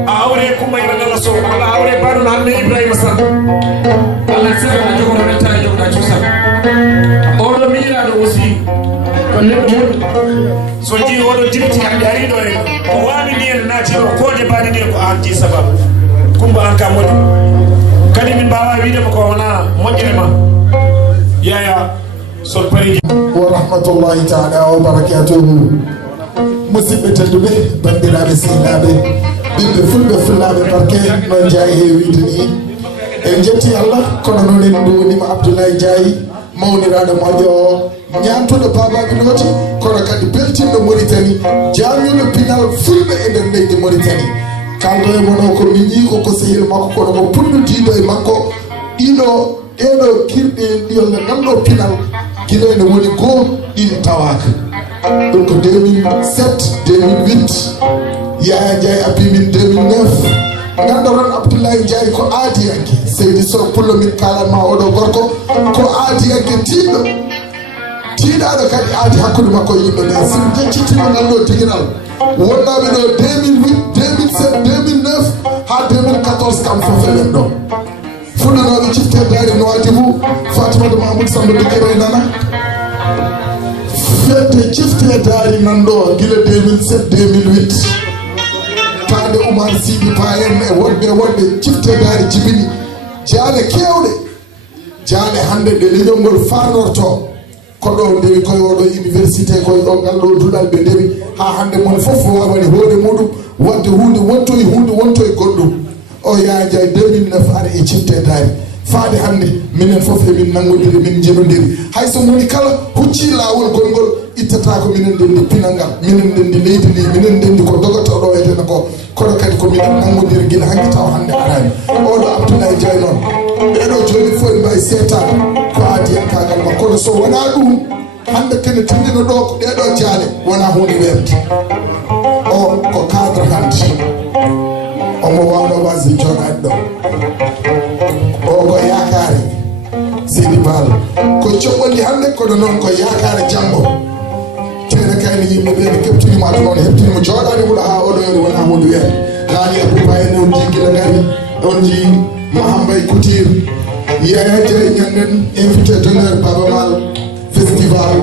a hawre Coumba Yero Nalla Sow walla a hawre baɗum hande Ibrahima Sall Allah sera jogono rettare jogoɗa cuusan oɗo miñiraɗo aussi ko neɗɗo moɗo so jii oɗo dibti hande ariɗo e o waami ni en naatiɗo koje mbaɗi ni ko an ji sababu Coumba an ka moƴƴi kadi min mbawa wiidema ko wona moƴƴere ma yaya sol pariji wa rahmatullahi taala wa barakatuhu musidɓe tedduɓe bandiraɓe sehilaɓe ɓiɓɓe fulɓe fullaɓe barke noon Ndiaye heewide ni en jetti Allah kono noon en duwonima Abdoulaye Ndiaye mawniraɗo moƴƴo o ñantuɗo babaɓe nooti kono kadi beltinɗo Mauritanie jamñuɗo pinal fulɓe e nder leydi Mauritanie kaldo e mono ko min yii ko sehil makko kono ko punnutiɗo e makko ɗeɗo kirɗe ɗiyolle ngalɗo pinal guila ene woni goo ɗiɗi tawaka ɗum ko 2007 2008 Yaya Ndiaye abbi min 2009 gandoron Abdoulaye Ndiaye ko aadiyanke seydi soro pullo min kalanma oɗo gorko ko aadiyanke tiiɗaɗo kadi aadi hakkude makko yimɓe ɓe simi jeccitino ngalɗo tiguiral wonnaɓe ɗo 2008 2007 2009 ha 2014 kam fof eɓen ɗo fuɗɗanoɓe ciftedare Nouadhibou Fatimata Mamoudou Samba Dukere nana fedde ciftedare nanɗo guila 2007 2008 tade Oumar Sidi Pa en e wonɓe ciftedare jibini jaale kewɗe jaale hande ɗe leñol ngol farnorto ko ɗo ndewi koye oɗo université koye ɗo ngalɗo duɗal ɓe ndewi ha hande mon fof wawani hoore muɗum wadde hunde wontoye goɗɗum o Yaya Ndiaye 2009 ara e ciftedare faade hande minen fof emin nangodiri min jeɗodiri hayso moni kala hucci lawol gongol ittata ko minen ndendi pinal ngal minen ndendi leydi ndi minen ndendi ko dogotoɗo e tene ko kono kadi ko minen nangodiri guila hanki taw hande arani oɗo Abdoulaye Ndiaye noon ɓeɗo joni fof en mbawi setade ko aadi en kagal ma kono so wona ɗum hande kene tindino ɗo ko ɗeɗo jaale wona hunde werde o ko cadre hande omo wawno wasde joɗade ɗo o ko yakare Seydi Bal ko coɓɓolli hande kono noon ko yakare janggo tene kayne yimɓeɓe ɓe keptinima to noon heptinimo joɗade wuɗa ha oɗo yode wona hunde wiyede laali Abouba en on ji guila gari on ji Mahambay Couture Yaya Ndiaye ñanden invité d'honneur Baba Mal festival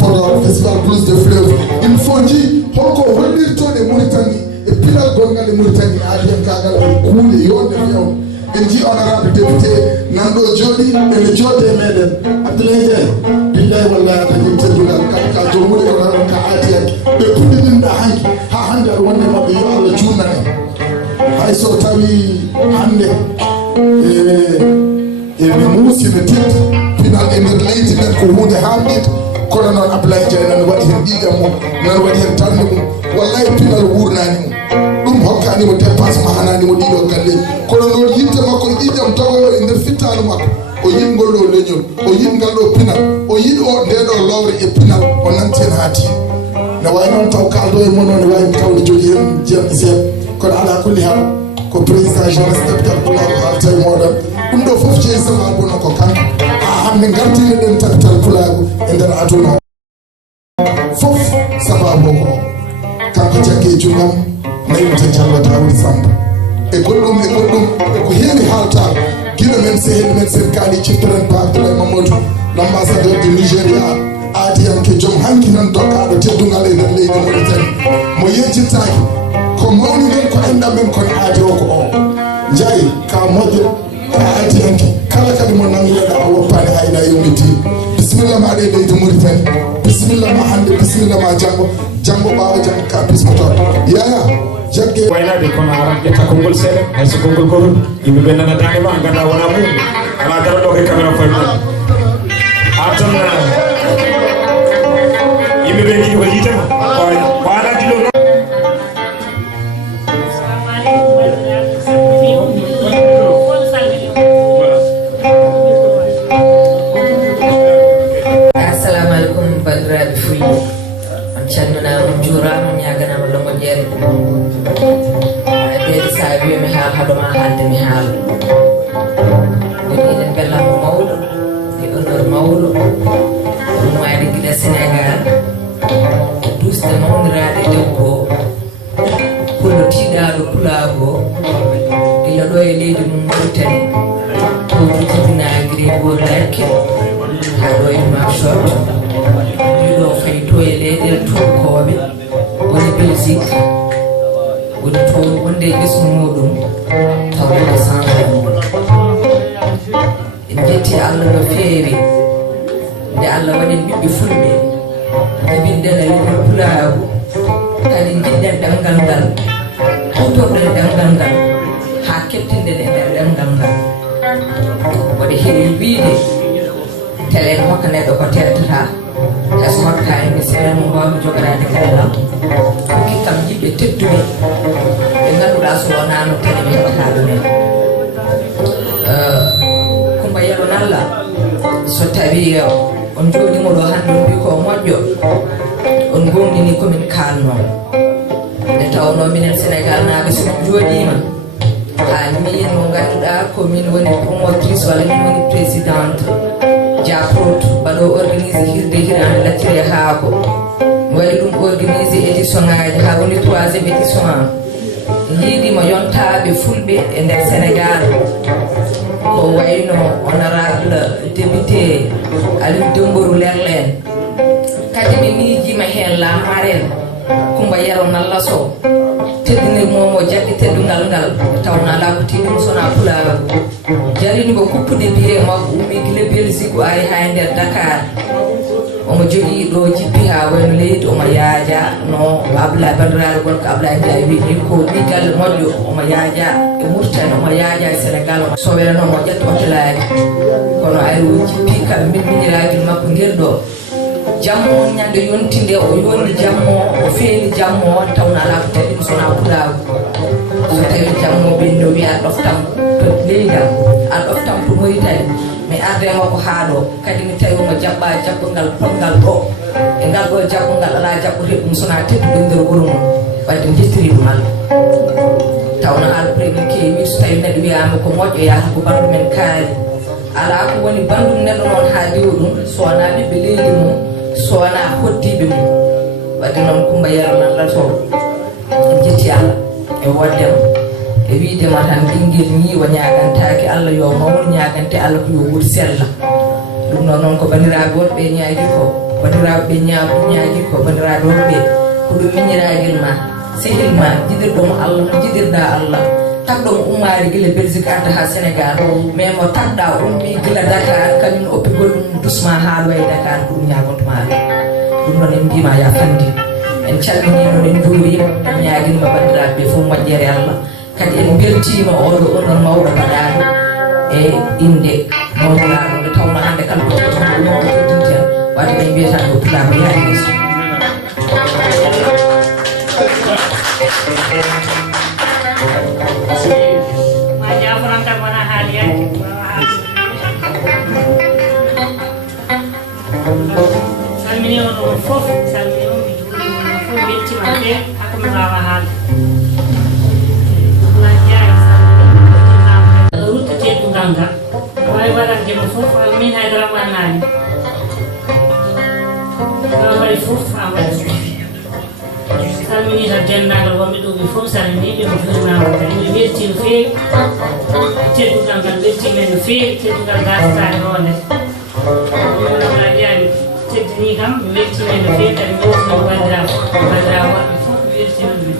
Podor festival Blues de Fleuve il faut ji holko hollirtode Mauritanie e pinal gongal e Mauritanie aadi en kagal on kuuɗe yonde fewn en ji honorable député nanɗo jooɗi ene jooɗe meɗen Abdoulaye Ndiaye billahi wallahi adañum teddugal kadi ka jomuɗe ko naɗon ka aadi en ɓe puɗɗiɗinɗa hanki ha hande aɗa wonde mabɓe yo Allah junnan en hay so tawi hande ene muusi ne teddi pinal e nder leydi men ko hunde hamɗide kono noon Abdoulaye Ndiaye nan waɗi hen ɓiiƴam mum nan waɗi hen tarde mum wallahi pinal wurnani mum ɗum hokkanimo dépense ma hananimo ɗiɗo galleji kono noon yitte makko ƴiƴam tagowo e nder fittanu makko o yiɗ ngol ɗo leñol o yiɗ ngal ɗo pinal o yiɗ o ndeɗo lowre e pinal o nanti hen ha tiiɗ ne wawi noon taw kaldo e mono ne wawi tawne jogui hen jeeɗi seeɗa kono ala kulli hal ko président jeunesse capital pulago haalta e moɗon ɗum ɗo foof jeeyi sababu no ko kanko ha hande gartiri ɗen capital pulago e nder aduna foof sababu ko kanko jaggue junggam nayimata Diallo Daouda Samba e goɗɗum e ko heewi haaltaɓe guila men seheli men sen kaali ciftoren Pa Abdoulaye Mamadou l'ambassadeur du Nigéria aadiyanke joom hanki nan dokkaɗo teddugal e nder leydi Mauritanie mo yejjittaki ko mawni men ko enɗam men kono aadi o ko o Ndiaye ka moƴƴo ka aadiyanke kala kadi mo nanguɗeɗa a woppani hayna yowmiti bisimilla maɗa e leydi Mauritanie bisimilla ma hande bisimilla ma janggo jango ɓawa jango ka piskotoɗo yaya jagge waynade kono aran ƴetta konngol seeɗa hayso konngol gorol yimɓeɓe nana dande ma ganda wona mum ala dara ɗo ke caméra koye ma ha tan yimɓeɓe jiiɗi ko yiitema ko alaji ɗo noon assalamu alaikum bandiraɓe fulɓe on calminama juurama ñaganama lomoƴƴere ɓeyde sa wiyami haal haɗoma haalde mi haala woni eɗen bellanmo mawɗo e honneur mawɗo ɗum wayde guila sénégal e dusde mawniraɗe debbo pullo tiiɗaɗo pulago illa ɗo e leydi mum mauritani to jibinagiri godakke ha ɗo e marchot ɗiɗo fayi to e leyɗel turkoɓe woni belgique woni to wonde ɓesgu muɗum tawde centre en jetti allah no feewi nde allah waɗen ɓiɓɓe fulɓe jibinɗen e leyɗel pulago kadi jiɗɗen ɗemgal ngal hutorɗen ɗemgal ngal ha keptinden e nder ɗemgal ngal waɗi heewi wiide télé en hokka neɗɗo ko teddata hayso hokka e mi seeɗa mo mbawmi jogorade kalelam hokki kam yimɓe tedduɓe ɓe ngannduɗa so wonano télé mi heɓata ɗumen Kumba Yelo Nalla so tawi on jooɗimo ɗo hannde on mbi ko moƴƴo on gomdini komin kalno nde tawno minen sénégal naaɓe somin jooɗima ha min mo ngannduɗa komin woni promotrice walla min woni présidente japrot mbaɗo organisé hirde hirande laccire haako mi waɗi ɗum organisé édition ngaji ha woni 3e édition am yiiɗimo yontaɓe fulɓe e nder sénégal ko wayno honorable député Aliou Dembourou Lerlen kadi mi miijima hen lamaren Kumba Yelo Nalla Sow teddinirmomo jaɓɓi teddungal ngal tawna ala ko tiɗimo sona pulago jarinimo kuppude biye makko ummi guila belgique o ari ha e nder Dakar omo jogui ɗo jippi ha wayno leydi omo yaaja no Abdoulaye bandiraɗo gonko Abdoulaye Ndiaye wini ko ɗi galle moƴƴo omo yaaja e Mauritanie omo yaaja e Sénégal so welanomo ƴetta hôtelari kono ari o jippi kam min miñiragil makko ngel ɗo jammo on ñande yontinde o yonni jammo o feeni jammo on tawna ala ko taɗɗimo sona pulago so tawi jammo ɓen no wiya ɗoftam to leydam an ɗoftam to Mauritanie mi ardema ko haaɗo kadi mi tawi omo jaɓɓa jaɓɓogal pongal ɗo e ngal ɗo jaɓɓogal ala jaɓɓote ɗum sona teddude nder wuuro mum wadde jettiri ɗum Allah tawno alpre min keewi so tawi neɗɗo wiyama ko moƴƴo yaata ko bandu men kaali ala ko woni bandum neɗɗo noon ha diwo ɗum so wona ɓiɓɓe leydi mum so wona hoddiɓe mum wadde noon Kumba Yelo Nalla Sow en jetti Allah e woddema e wiidema tan ɓinguel ñiiwa ñagantaki Allah yo mawɗo ñagante Allah ko yo wuur sella ɗum noon noon ko bandiraɓe wonɓe ñaagui ko bandiraɓe ɓe ñaagui ko bandiraɓe wonɓe ko ɗum miñiragel ma sehil ma jiɗirɗomo Allah no jiɗirɗa Allah tagɗomo ummade guila belgique arta ha sénégal mais mo tagɗa ummi guila Dakar kañum oppigol ɗum dusma ha ɗo e Dakar ko ɗum ñagontomaɗo ɗum noon en mbima ya fandi en calminima en juurima en ñaguinima bandiraɓe ɓe fof moƴƴere Allah kadi en beltima oɗo onon mawɗo mbaɗaɗo e inde mawɗiraɗo nde tawno hande kala ko teddinten wadde ɓe mbiyata ko pulago yaani yeeso ma jaforan tan wona haali yaki salmini onon fof salmini on mi juurima onon fof weltima ɓe hakomi wawa haalde rutta teddugal ngal wawi waɗandema fof min haydara wannani ɗo waɗi fof a waɗi salminita dendagal wonɓe ɗo ɓe fof salminiɓe mo firmama kadi mi welti no feewi teddugal ngal weltimen no feewi teddugal gasatani ronde ɗumnaa wiyani teddini kam mi weltimen no feewi kadi mi weltino bandiraɓe wonɓe fof mi weltino ɗumen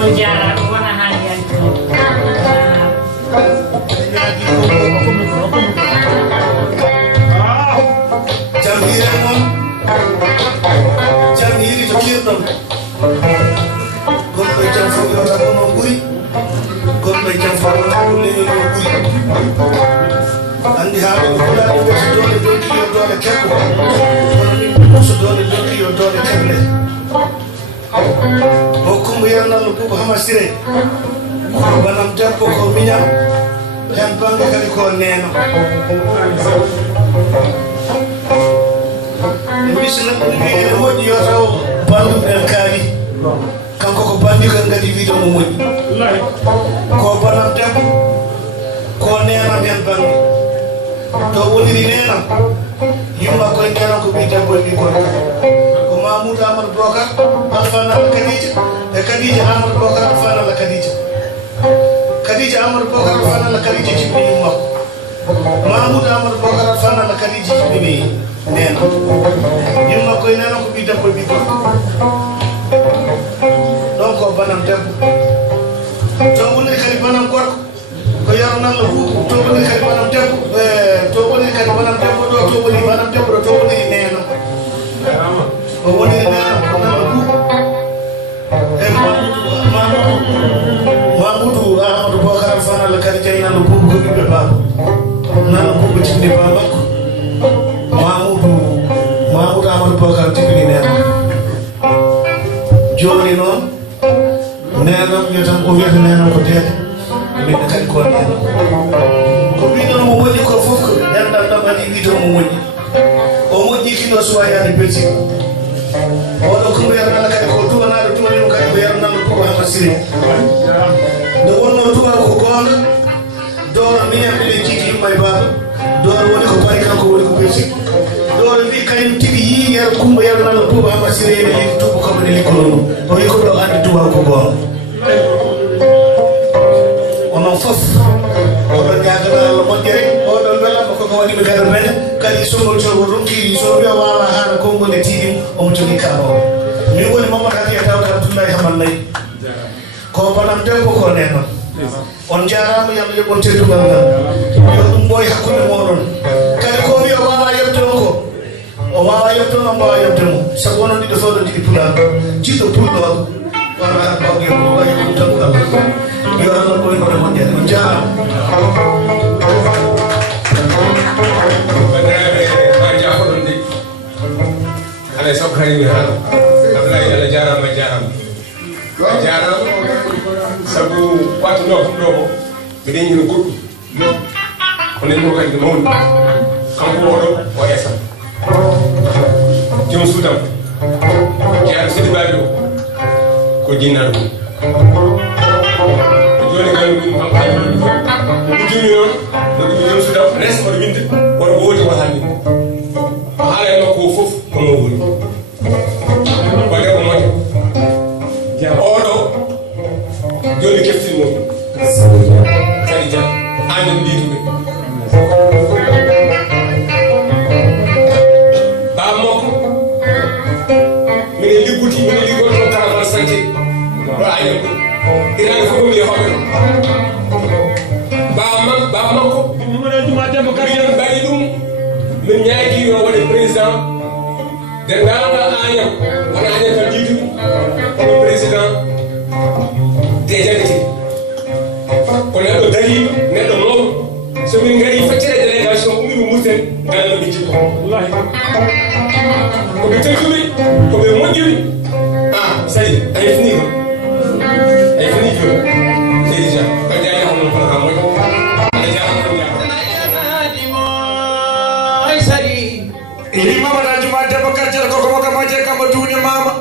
on jaraɓe wona haali yanki jam hiire moon jam hiiri to kirɗon yota kono ɓuri gonɗo jam fawata kulleni no ɓuri andi haaɓe no fulaɗo ɓe so dole donki yo dole kebbo kono min so dole donki yo dole keble o kumbo yernalno buuba hama siré ko banam debbo ko miñam hen bange kadi ko neno e misina ene moƴƴi yo taw banduɗen kaali kanko ko bandi kan gadi wiide mo moƴƴi ko banam debbo ko nenam hen bange to woniri nenam yumma koye nenam ko ɓi debbo e ɓi gorko ko Mamoudou Amadou Bocar alfanalla Kadija e Kadija Amadou Bocar alfanalla Kadija Kadija Amadou Bocar alfanalla Kadija jibbini makko Mamoudou Amadou Bocar alfanalla Kadija jibbini nenam yumma koye nenam ko ɓi debbo e ɓi gorko donc ko banam debbo to woniri kadi banam gorko ko yarnalla buubu to woniri kadi banam debbo to woniri kadi banam debbo ɗo to woni banam debbo ɗo to woniri nenam o woniri nenam ko nalla buubu e Mamoudou Amadou Bocar alfanalla kadi kay nalla buubu ko ɓiɓɓe baaba nalla buubu jibini babakko Mamoudou Amadou Bocar jibini nenam joni noon nenam yo tan o wiyata nenam ko deede minne kadi ko nenam ko wiɗon mo moƴƴi ko fof ko ɗenɗam ɗam adi wiito mo moƴƴi o moƴƴi kino suwayade belgique oɗo ko yernalla kadi ko duwanaɗo duwanimo kadi ko yernalla ko hama siré nde wonno duwa ko gonga doro minen ɓiɗen jiiti yimma e baaba doro woni ko pari kanko woni ko belgique doro mbi kañum tigi yi yer kumba yernalla buuba hama siré ene yiɗi tuba kamɓe liggoro mum o wi ko ɗo andi duwa ko gonga onon fof oɗon ñagana Allah moƴƴere oɗon welama koko waɗiɓe kada bene kadi sogol cogo rumtiri so wiya wawa haala konngol e tiiɗim omo jogui kanowo min woni Mamadou Hadiya Tawka Abdoulaye Hamal Nayi ko banam debbo ko nenon on jarama yalla yoɓon teddugal ngal yo ɗum ɓooy hakkude moɗon kadi ko wiya wawa yebde on ko o wawa yebde on mbawa yebde mo sabu onon ɗiɗo fof ɗon jiɗi pulaar jiɗɗo pulɗo wala ha bawɗe ko wayi ɗum tan ko yo Allah ɓoyno ɗe moƴƴere on jarama alay sabu harimi haala Abdoulaye Allah jarama jarama a jarama sabu watuno ɗum ɗo ko mbiɗen ñino goɗɗum kono en mo kadi no mawni kanko oɗo o esam joom suudam jeyaɗo sidi baɓi o ko jinnaɗo ɗum joni gan ɗum ɗum jumi noon no ɗum joom suudam res oɗo winde oɗo woodi o haalni o haala e makko o fof kono woni waɗe ko moƴe oɗo joni keftinmo kadi jam anen mbituɓe baa makko minen ligguti minen liggoto karamal santé ɗo anen ɗo irani fof mi yehoɓe baa makko minen mbaɗi ɗum min ñaagui yo waɗe président dendaga Agnam wona Agnam tan jiituɓe kono président dejagete ko neɗɗo darima neɗɗo mawɗo somin gari feccere délégation ummiɓe murten dalnoɓe jikko koɓe teddumi koɓe moƴƴiri sayi a yefni kam a yefni joni seydi dia ko jaani ham noon kono ka moƴƴi aɗa jarama ɗum ini mama na juma debbo karjel koko moka maje kamba duuni mama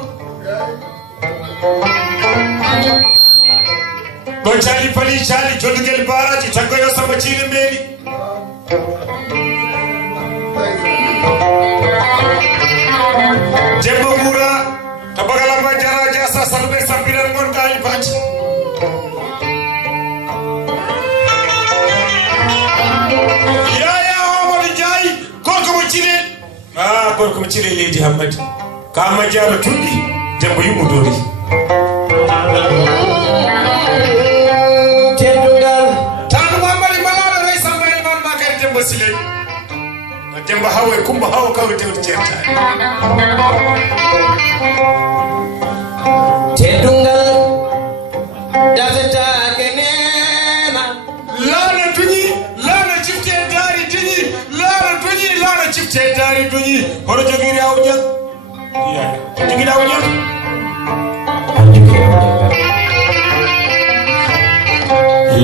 ɗo cali pali cali joddugel baraji taggoyo samba ciili meeɗi debbo ɓuura to bagalamba jaraji asa salɓe sampinan gonɗa e baji yaya Amadou Ndiaye gorko mo cilel gorko mo cile leydi Hammadi ka majjaro tuɗɗi debbo yummudori teddugal tan Mamadou malaɗo rey samba en man makari debbo sile demba haw e kumba haw kawe tewde ceertani teddungal dasata kenena lana tunyi lana chifte dari tunyi lana tunyi lana chifte dari tunyi hono jogiri awja jogiri awja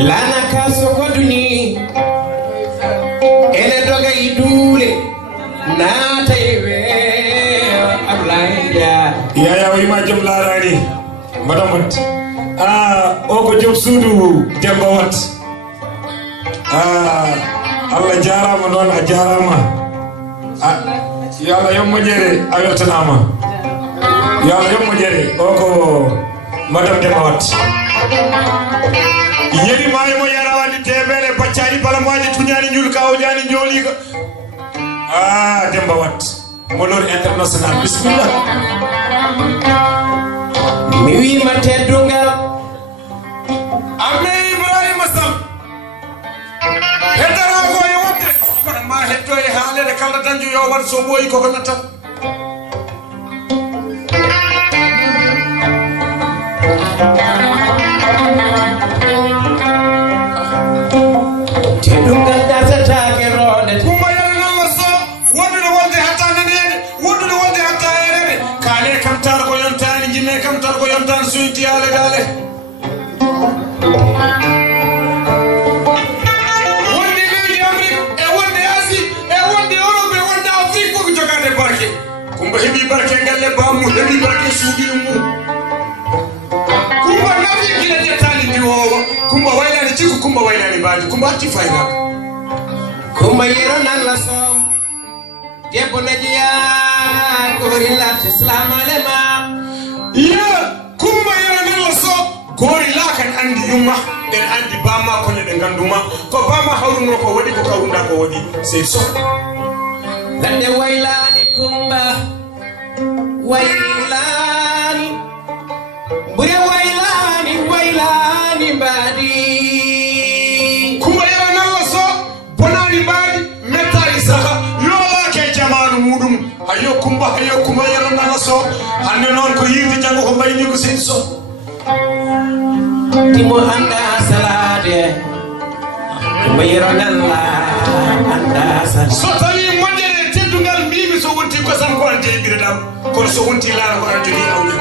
lana kaso koduni ene doga idule nata iwe ablaya ya wima jom larani madam oko jom sudu demba wat Allah jarama non a jarama yalla yommo jere ayoltanama yalla yommo jere oko madam demba wat yeri mayi mo yarawandi tebele baccani balamaji tunyani nyul kawjani njoli demba wat molor international bismillah mi wi ma teddungal amme Ibrahim Sam hetara ko e wonde ma hetto e haalede kala danju yo wat so boyi ko nata teddungal dasata ke ronde kuma yana Allah so wonde wonde hatta nenene wonde wonde hatta erebe kale kam tar ko yontani jinne kam tar ko yontani suyti ale dale wonde leydi Amérique e wonde Asie e wonde Europe e wonde Afrique ko jogade barke kumba hebi barke galle bamu hebi barke suudi mu kumba nafi kila jetani diwowa kumba waylani ciku kumba waylani baadi kumba atti fayda kumba yero nan la som debbo najiya gori lati islam alema ya kumba yero nan la so gori lakan andi yumma en andi bama ko ne ganduma ko bama hawruno ko wadi ko kawunda ko wadi sey so gande waylani kumba waylani bure waylani mbadi kumba yero nan la so bonani mbadi metari saha yola ke jamanu mudum hayo kumba yero nan la so hande non ko yirti jango ko bayni ko sey so timo anda salade mayro nalla anda salade so tawi modere teddungal mimi so wonti ko sam ko ante biradam ko so wonti laara ko ante ni awde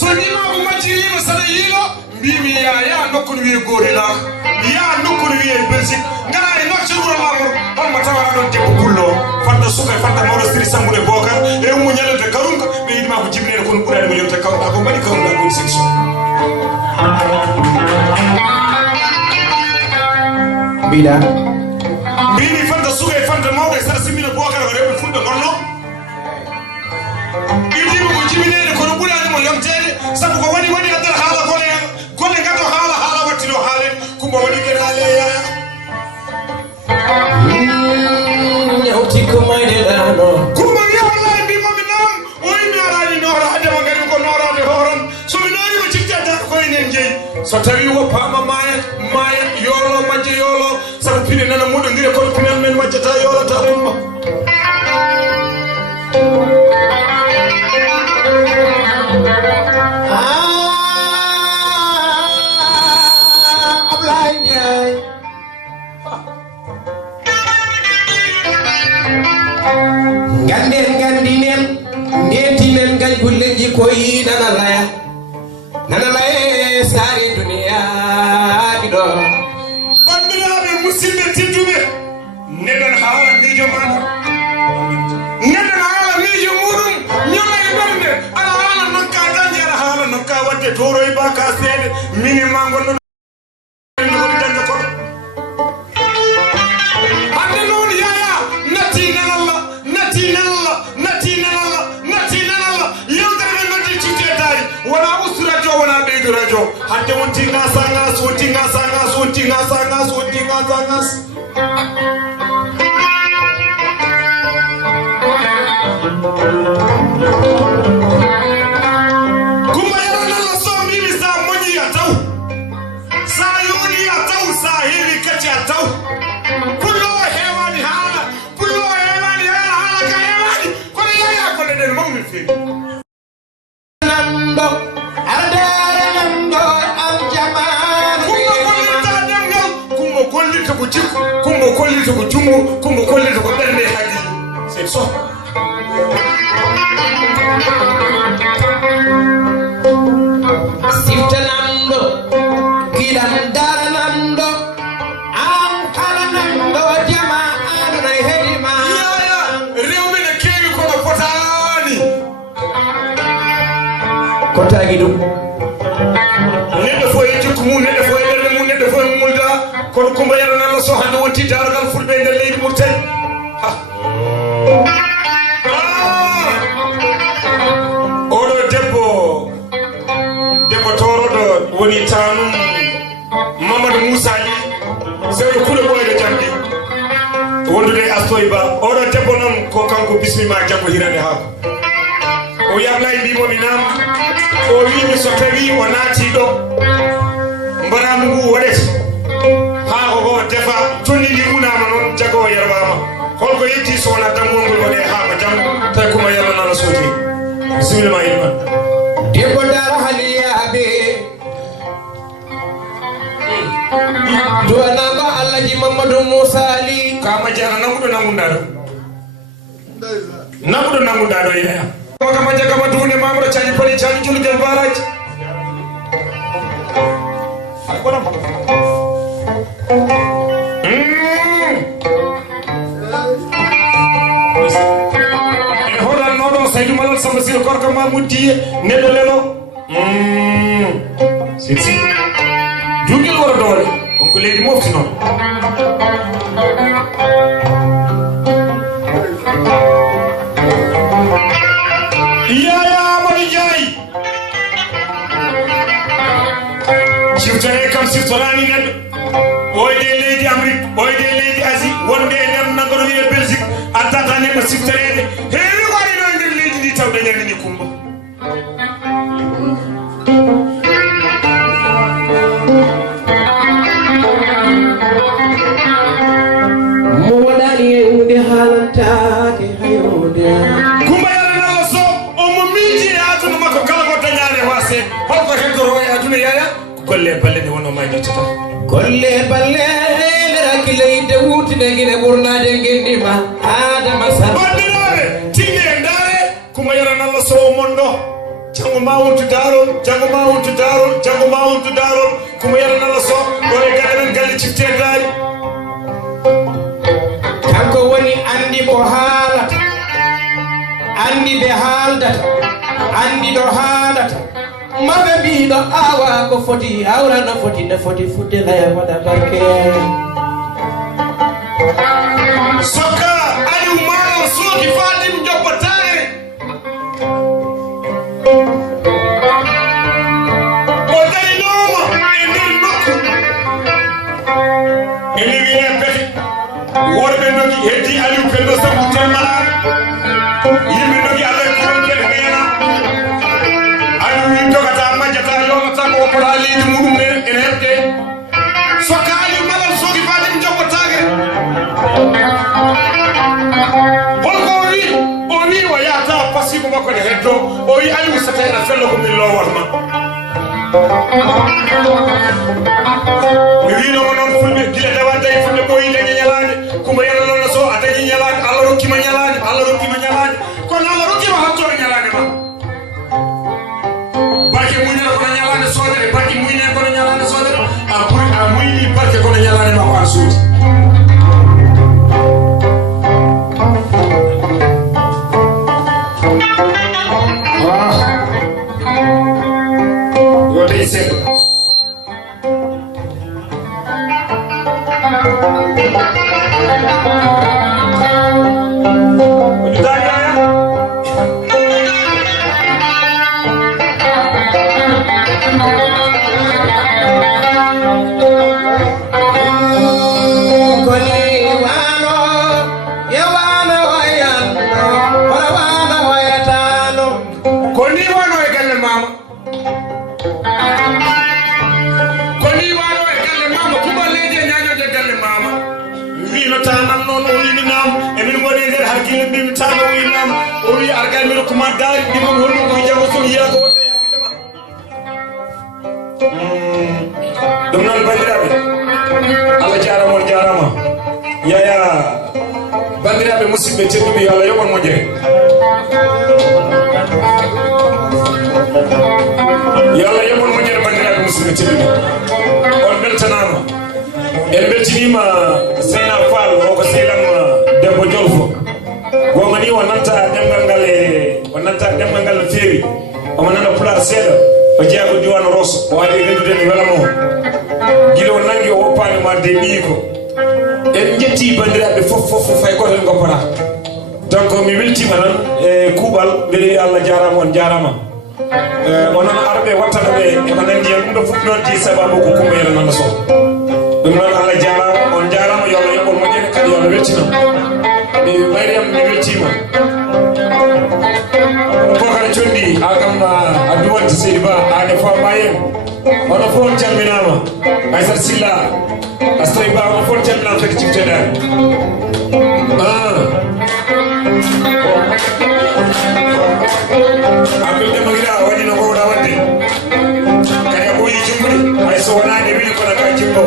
so ni ma ko majiri no sada yilo mimi ya nokkun wi gorila ya nokkun wi Belgique ngana e nokci wuro lamor on ma tawara don debbo kullo fadda suka fadda mawdo siri sambude bokar e mu nyalante karunka be yidima ko jibinere kon burade mo yewte karunka ko mari karunka ko section bida mimi fadda suka fadda mawdo sara simina bokar ko rebe fulbe gorno yidima ko jibinere kon burade mo yewtede sabu ko wadi adar hala kone gato hala wattino haale kumba wadi ken haale ya nyawti ko mayde dano kumba wi wallahi bi mami nam o yimi arani nora hade mo ngari ko norade horon so mi nori mo cittata ko enen jeyi so tawi wo pama maya yolo majje yolo sabu pine nana mudo ngire ko pinal men majjata yolo ta kumba gandinen ndetinen gal gulleji koyi nana laya sare duniya bido bandiraɓe musidɓe tedduɓe neɗɗon haala miijo maɗa neɗɗon haala miijo muɗum ñola e ɓernde aɗa haala nokka dañde aɗa haala nokka wadde toroye ba ka seeɗe mine ma gonɗo dañde koɗo hande noon yaya natti nanalla yewtere men nodde citte taari wona ustu radio wona ɓeydu radio hande wonti ngas kumba yero nalla so mbimi sa moƴƴi a taw sa yoni a taw sa heewi kacci a taw pullo heewani haala ka heewani kono yaya kono nden mawmi feewi kumbu kolle ko bernde haji c'est so siftanamdo kidan daranamdo am halanamdo jama aduna hedima yaya rewbe ne kewi ko fotani kotagi dum neddo fo e jukku mum neddo fo e berde mum neddo fo e mulda kono kumba yalla nan so hande wonti darogal fulbe nder leydi murtay ha oɗo debbo toroɗo woni tanum Mamadou Moussa Ly sewɗo kuule ɓoyɗo jamɗi wondude Astoy Ba oɗo debbo noon ko kanko bismima jaggo hirande haako o yablay mbimomi nam o wimi so tawi o naati ɗo mbaramu ngu waɗete haa o defa tonni ndi unama noon jago o yerwama holko yetti so wona damgol ngol waɗe haa ko jam tawi kuma yalla nana soodi bisimillama ilman debbo dara haliyaɓe duwanama Alhaji Mamadou Moussa Ly kama jara nanguɗo nanguɗa ɗo yeeya kama jagama duune mamoɗo cañi pali cañi julgel baraji e hoɗannoɗo Saydou Malal Samba Siro korka ma muddiye neɗɗo lelo sirsi jugel wara doole on ko leydi mofti noon yaya Amadou Ndiaye siftore kam siftorani neɗɗo ɓoyde leydi Amérique ɓoyde leydi Asie wonde e nder naggoɗo wiye Belgique addata neɗɗo siftorede heewi ko ari ɗo e nder leydi ndi tawde ñandini Kumba mo waɗani e hunde haalantake hayode Kumba yalla nalla so omo miiji e aduna makko kala ko dañare wase holko heddoro e aduna yaya golle balle nde wonno mayditata golle balle leraki leyde wutide guine ɓurnade gendima adama sar bandiraɓe tingue e ndaare Kumba yalla nalla so o mondo jango ma wontu darol jango ma wontu darol jango ma wontu darol Kumba yalla nalla so ɗo e gaɗa men galle ciftedari kanko woni andi ko haalata andi ɓe haaldata andi ɗo haalata maɓe mbiɗo awa ko foti awra no foti no foti fudde laya waɗa barke sokka aliou malo sooki fatim jobbotare o darinoma e nder nokku ene wiye bete worɓe dogi heddi aliou pendo sabbu temmalare yimɓe dogi allah kuronkeɗe ɓeena aliou wi jogata majjata yonata ko opota leydi muɗum ene heɓde sokka aliou malal sooki fatim jobbotake holko o wi o yahata pasibo makko ne heddo o wi aliou so tawi aɗa fello ko min lowatma mi winomo noon fulɓe gila dewa dañi fulɓe ɓoyi dañi ñalade Kumba yalla nalla so a dañi ñalade Allah rokkima ñalade kono Allah rokkima hattore ñalade ma barke muñere kono ñalade sodere barke muñere kono ñalade sodere a muyni barke kono ñalade ma ko an suudi yo dey seeɗo yaya bandiraɓe musidɓe tedduɓe yo Allah yoɓon moƴƴere yo Allah yoɓon moƴƴere bandiraɓe musidɓe tedduɓe on beltanama en beltinima Seyna Fall o ko sehlam debbo Jolfo gonga ni o nanta ɗemgal ngal no feewi omo nana Pulaar seeɗa o jeeya ko diwan Rosso o ari rendude mi welamo guila o nangi o woppani marde ɓiyi ko en jetti bandiraɓe fof fay goto en goppata donc mi weltima tan e kuuɓal mbeɗe wi Allah jarama on jarama onon arɓe wattata ɓe eko nandi hen ɗum ɗo fuɗɗi noon ti sababu ko Coumba Yero Nanda Sow ɗum noon Allah jarama on jarama yo Allah yoɓon moƴƴere kadi yo Allah weltinam mi Mariam mi weltima pokara condi a kam a duwanti Seydi Ba ane famba yen ono fof on calminama Aissata Sylla Astoy Ba ono fof on calminama kadi cifteɗani Abdul Demagira waɗi no gowɗa wadde kadi a ɓooyi jumbuɗi hay so wonani wili kono ka jimbo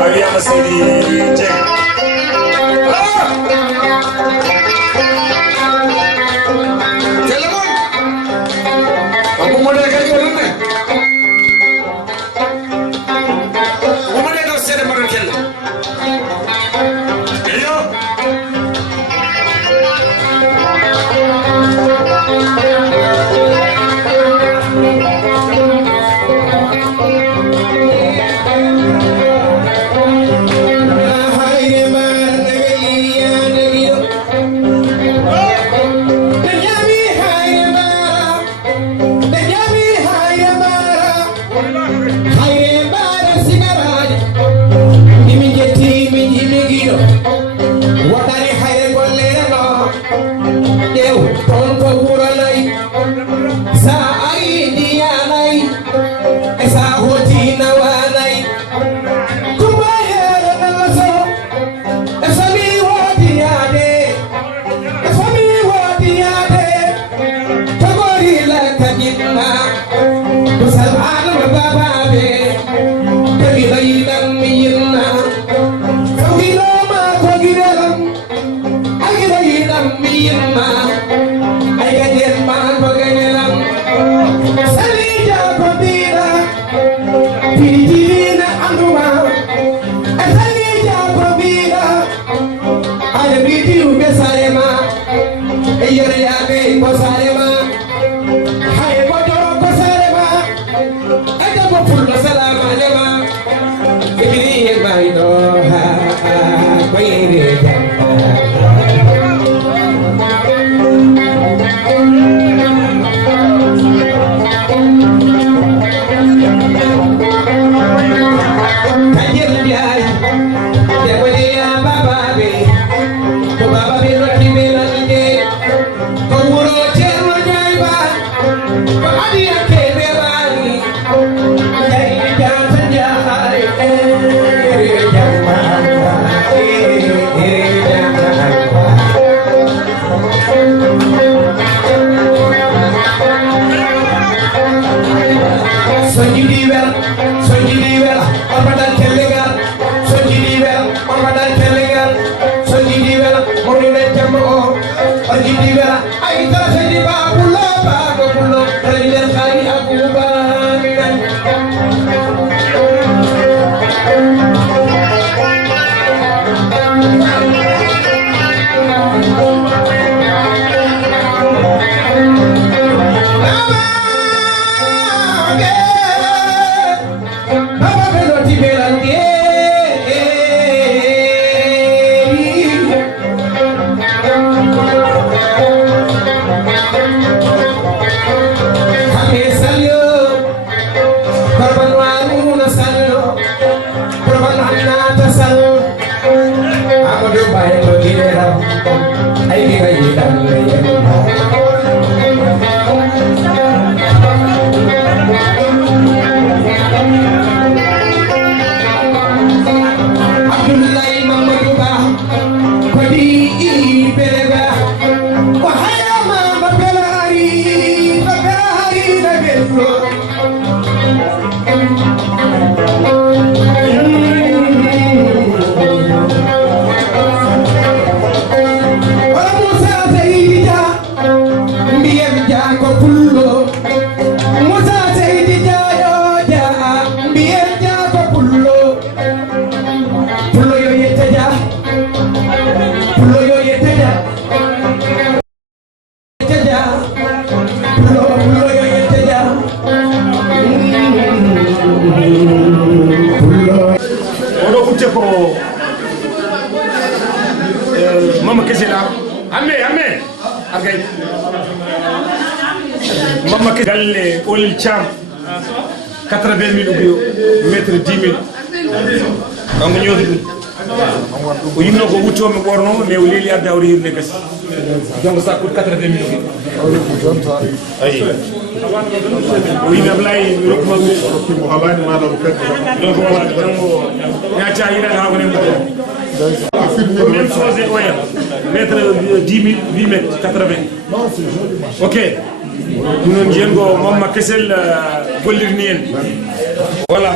a wiyama Seydi Dieng téléphone ako mo de kadi wonne o mo de do sede mo don kelle eyo kesila amme akay mamma ke galle olil cham 80,000 ubiyo mètre 10,000 donc ñooti dum o yimno ko wucco mi borno mais o leeli adda awri hirne gas donc ça coûte 80,000 ubiyo ayi o yimɓe ablay rokkuma mo halani maɗa ko fedde donc voilà donc ñacca yiɗan ha wonen même chose e oya mètre 10,000 8 mètres 80 ok ɗum noon jiyen go mamma kesel gollirni en voilà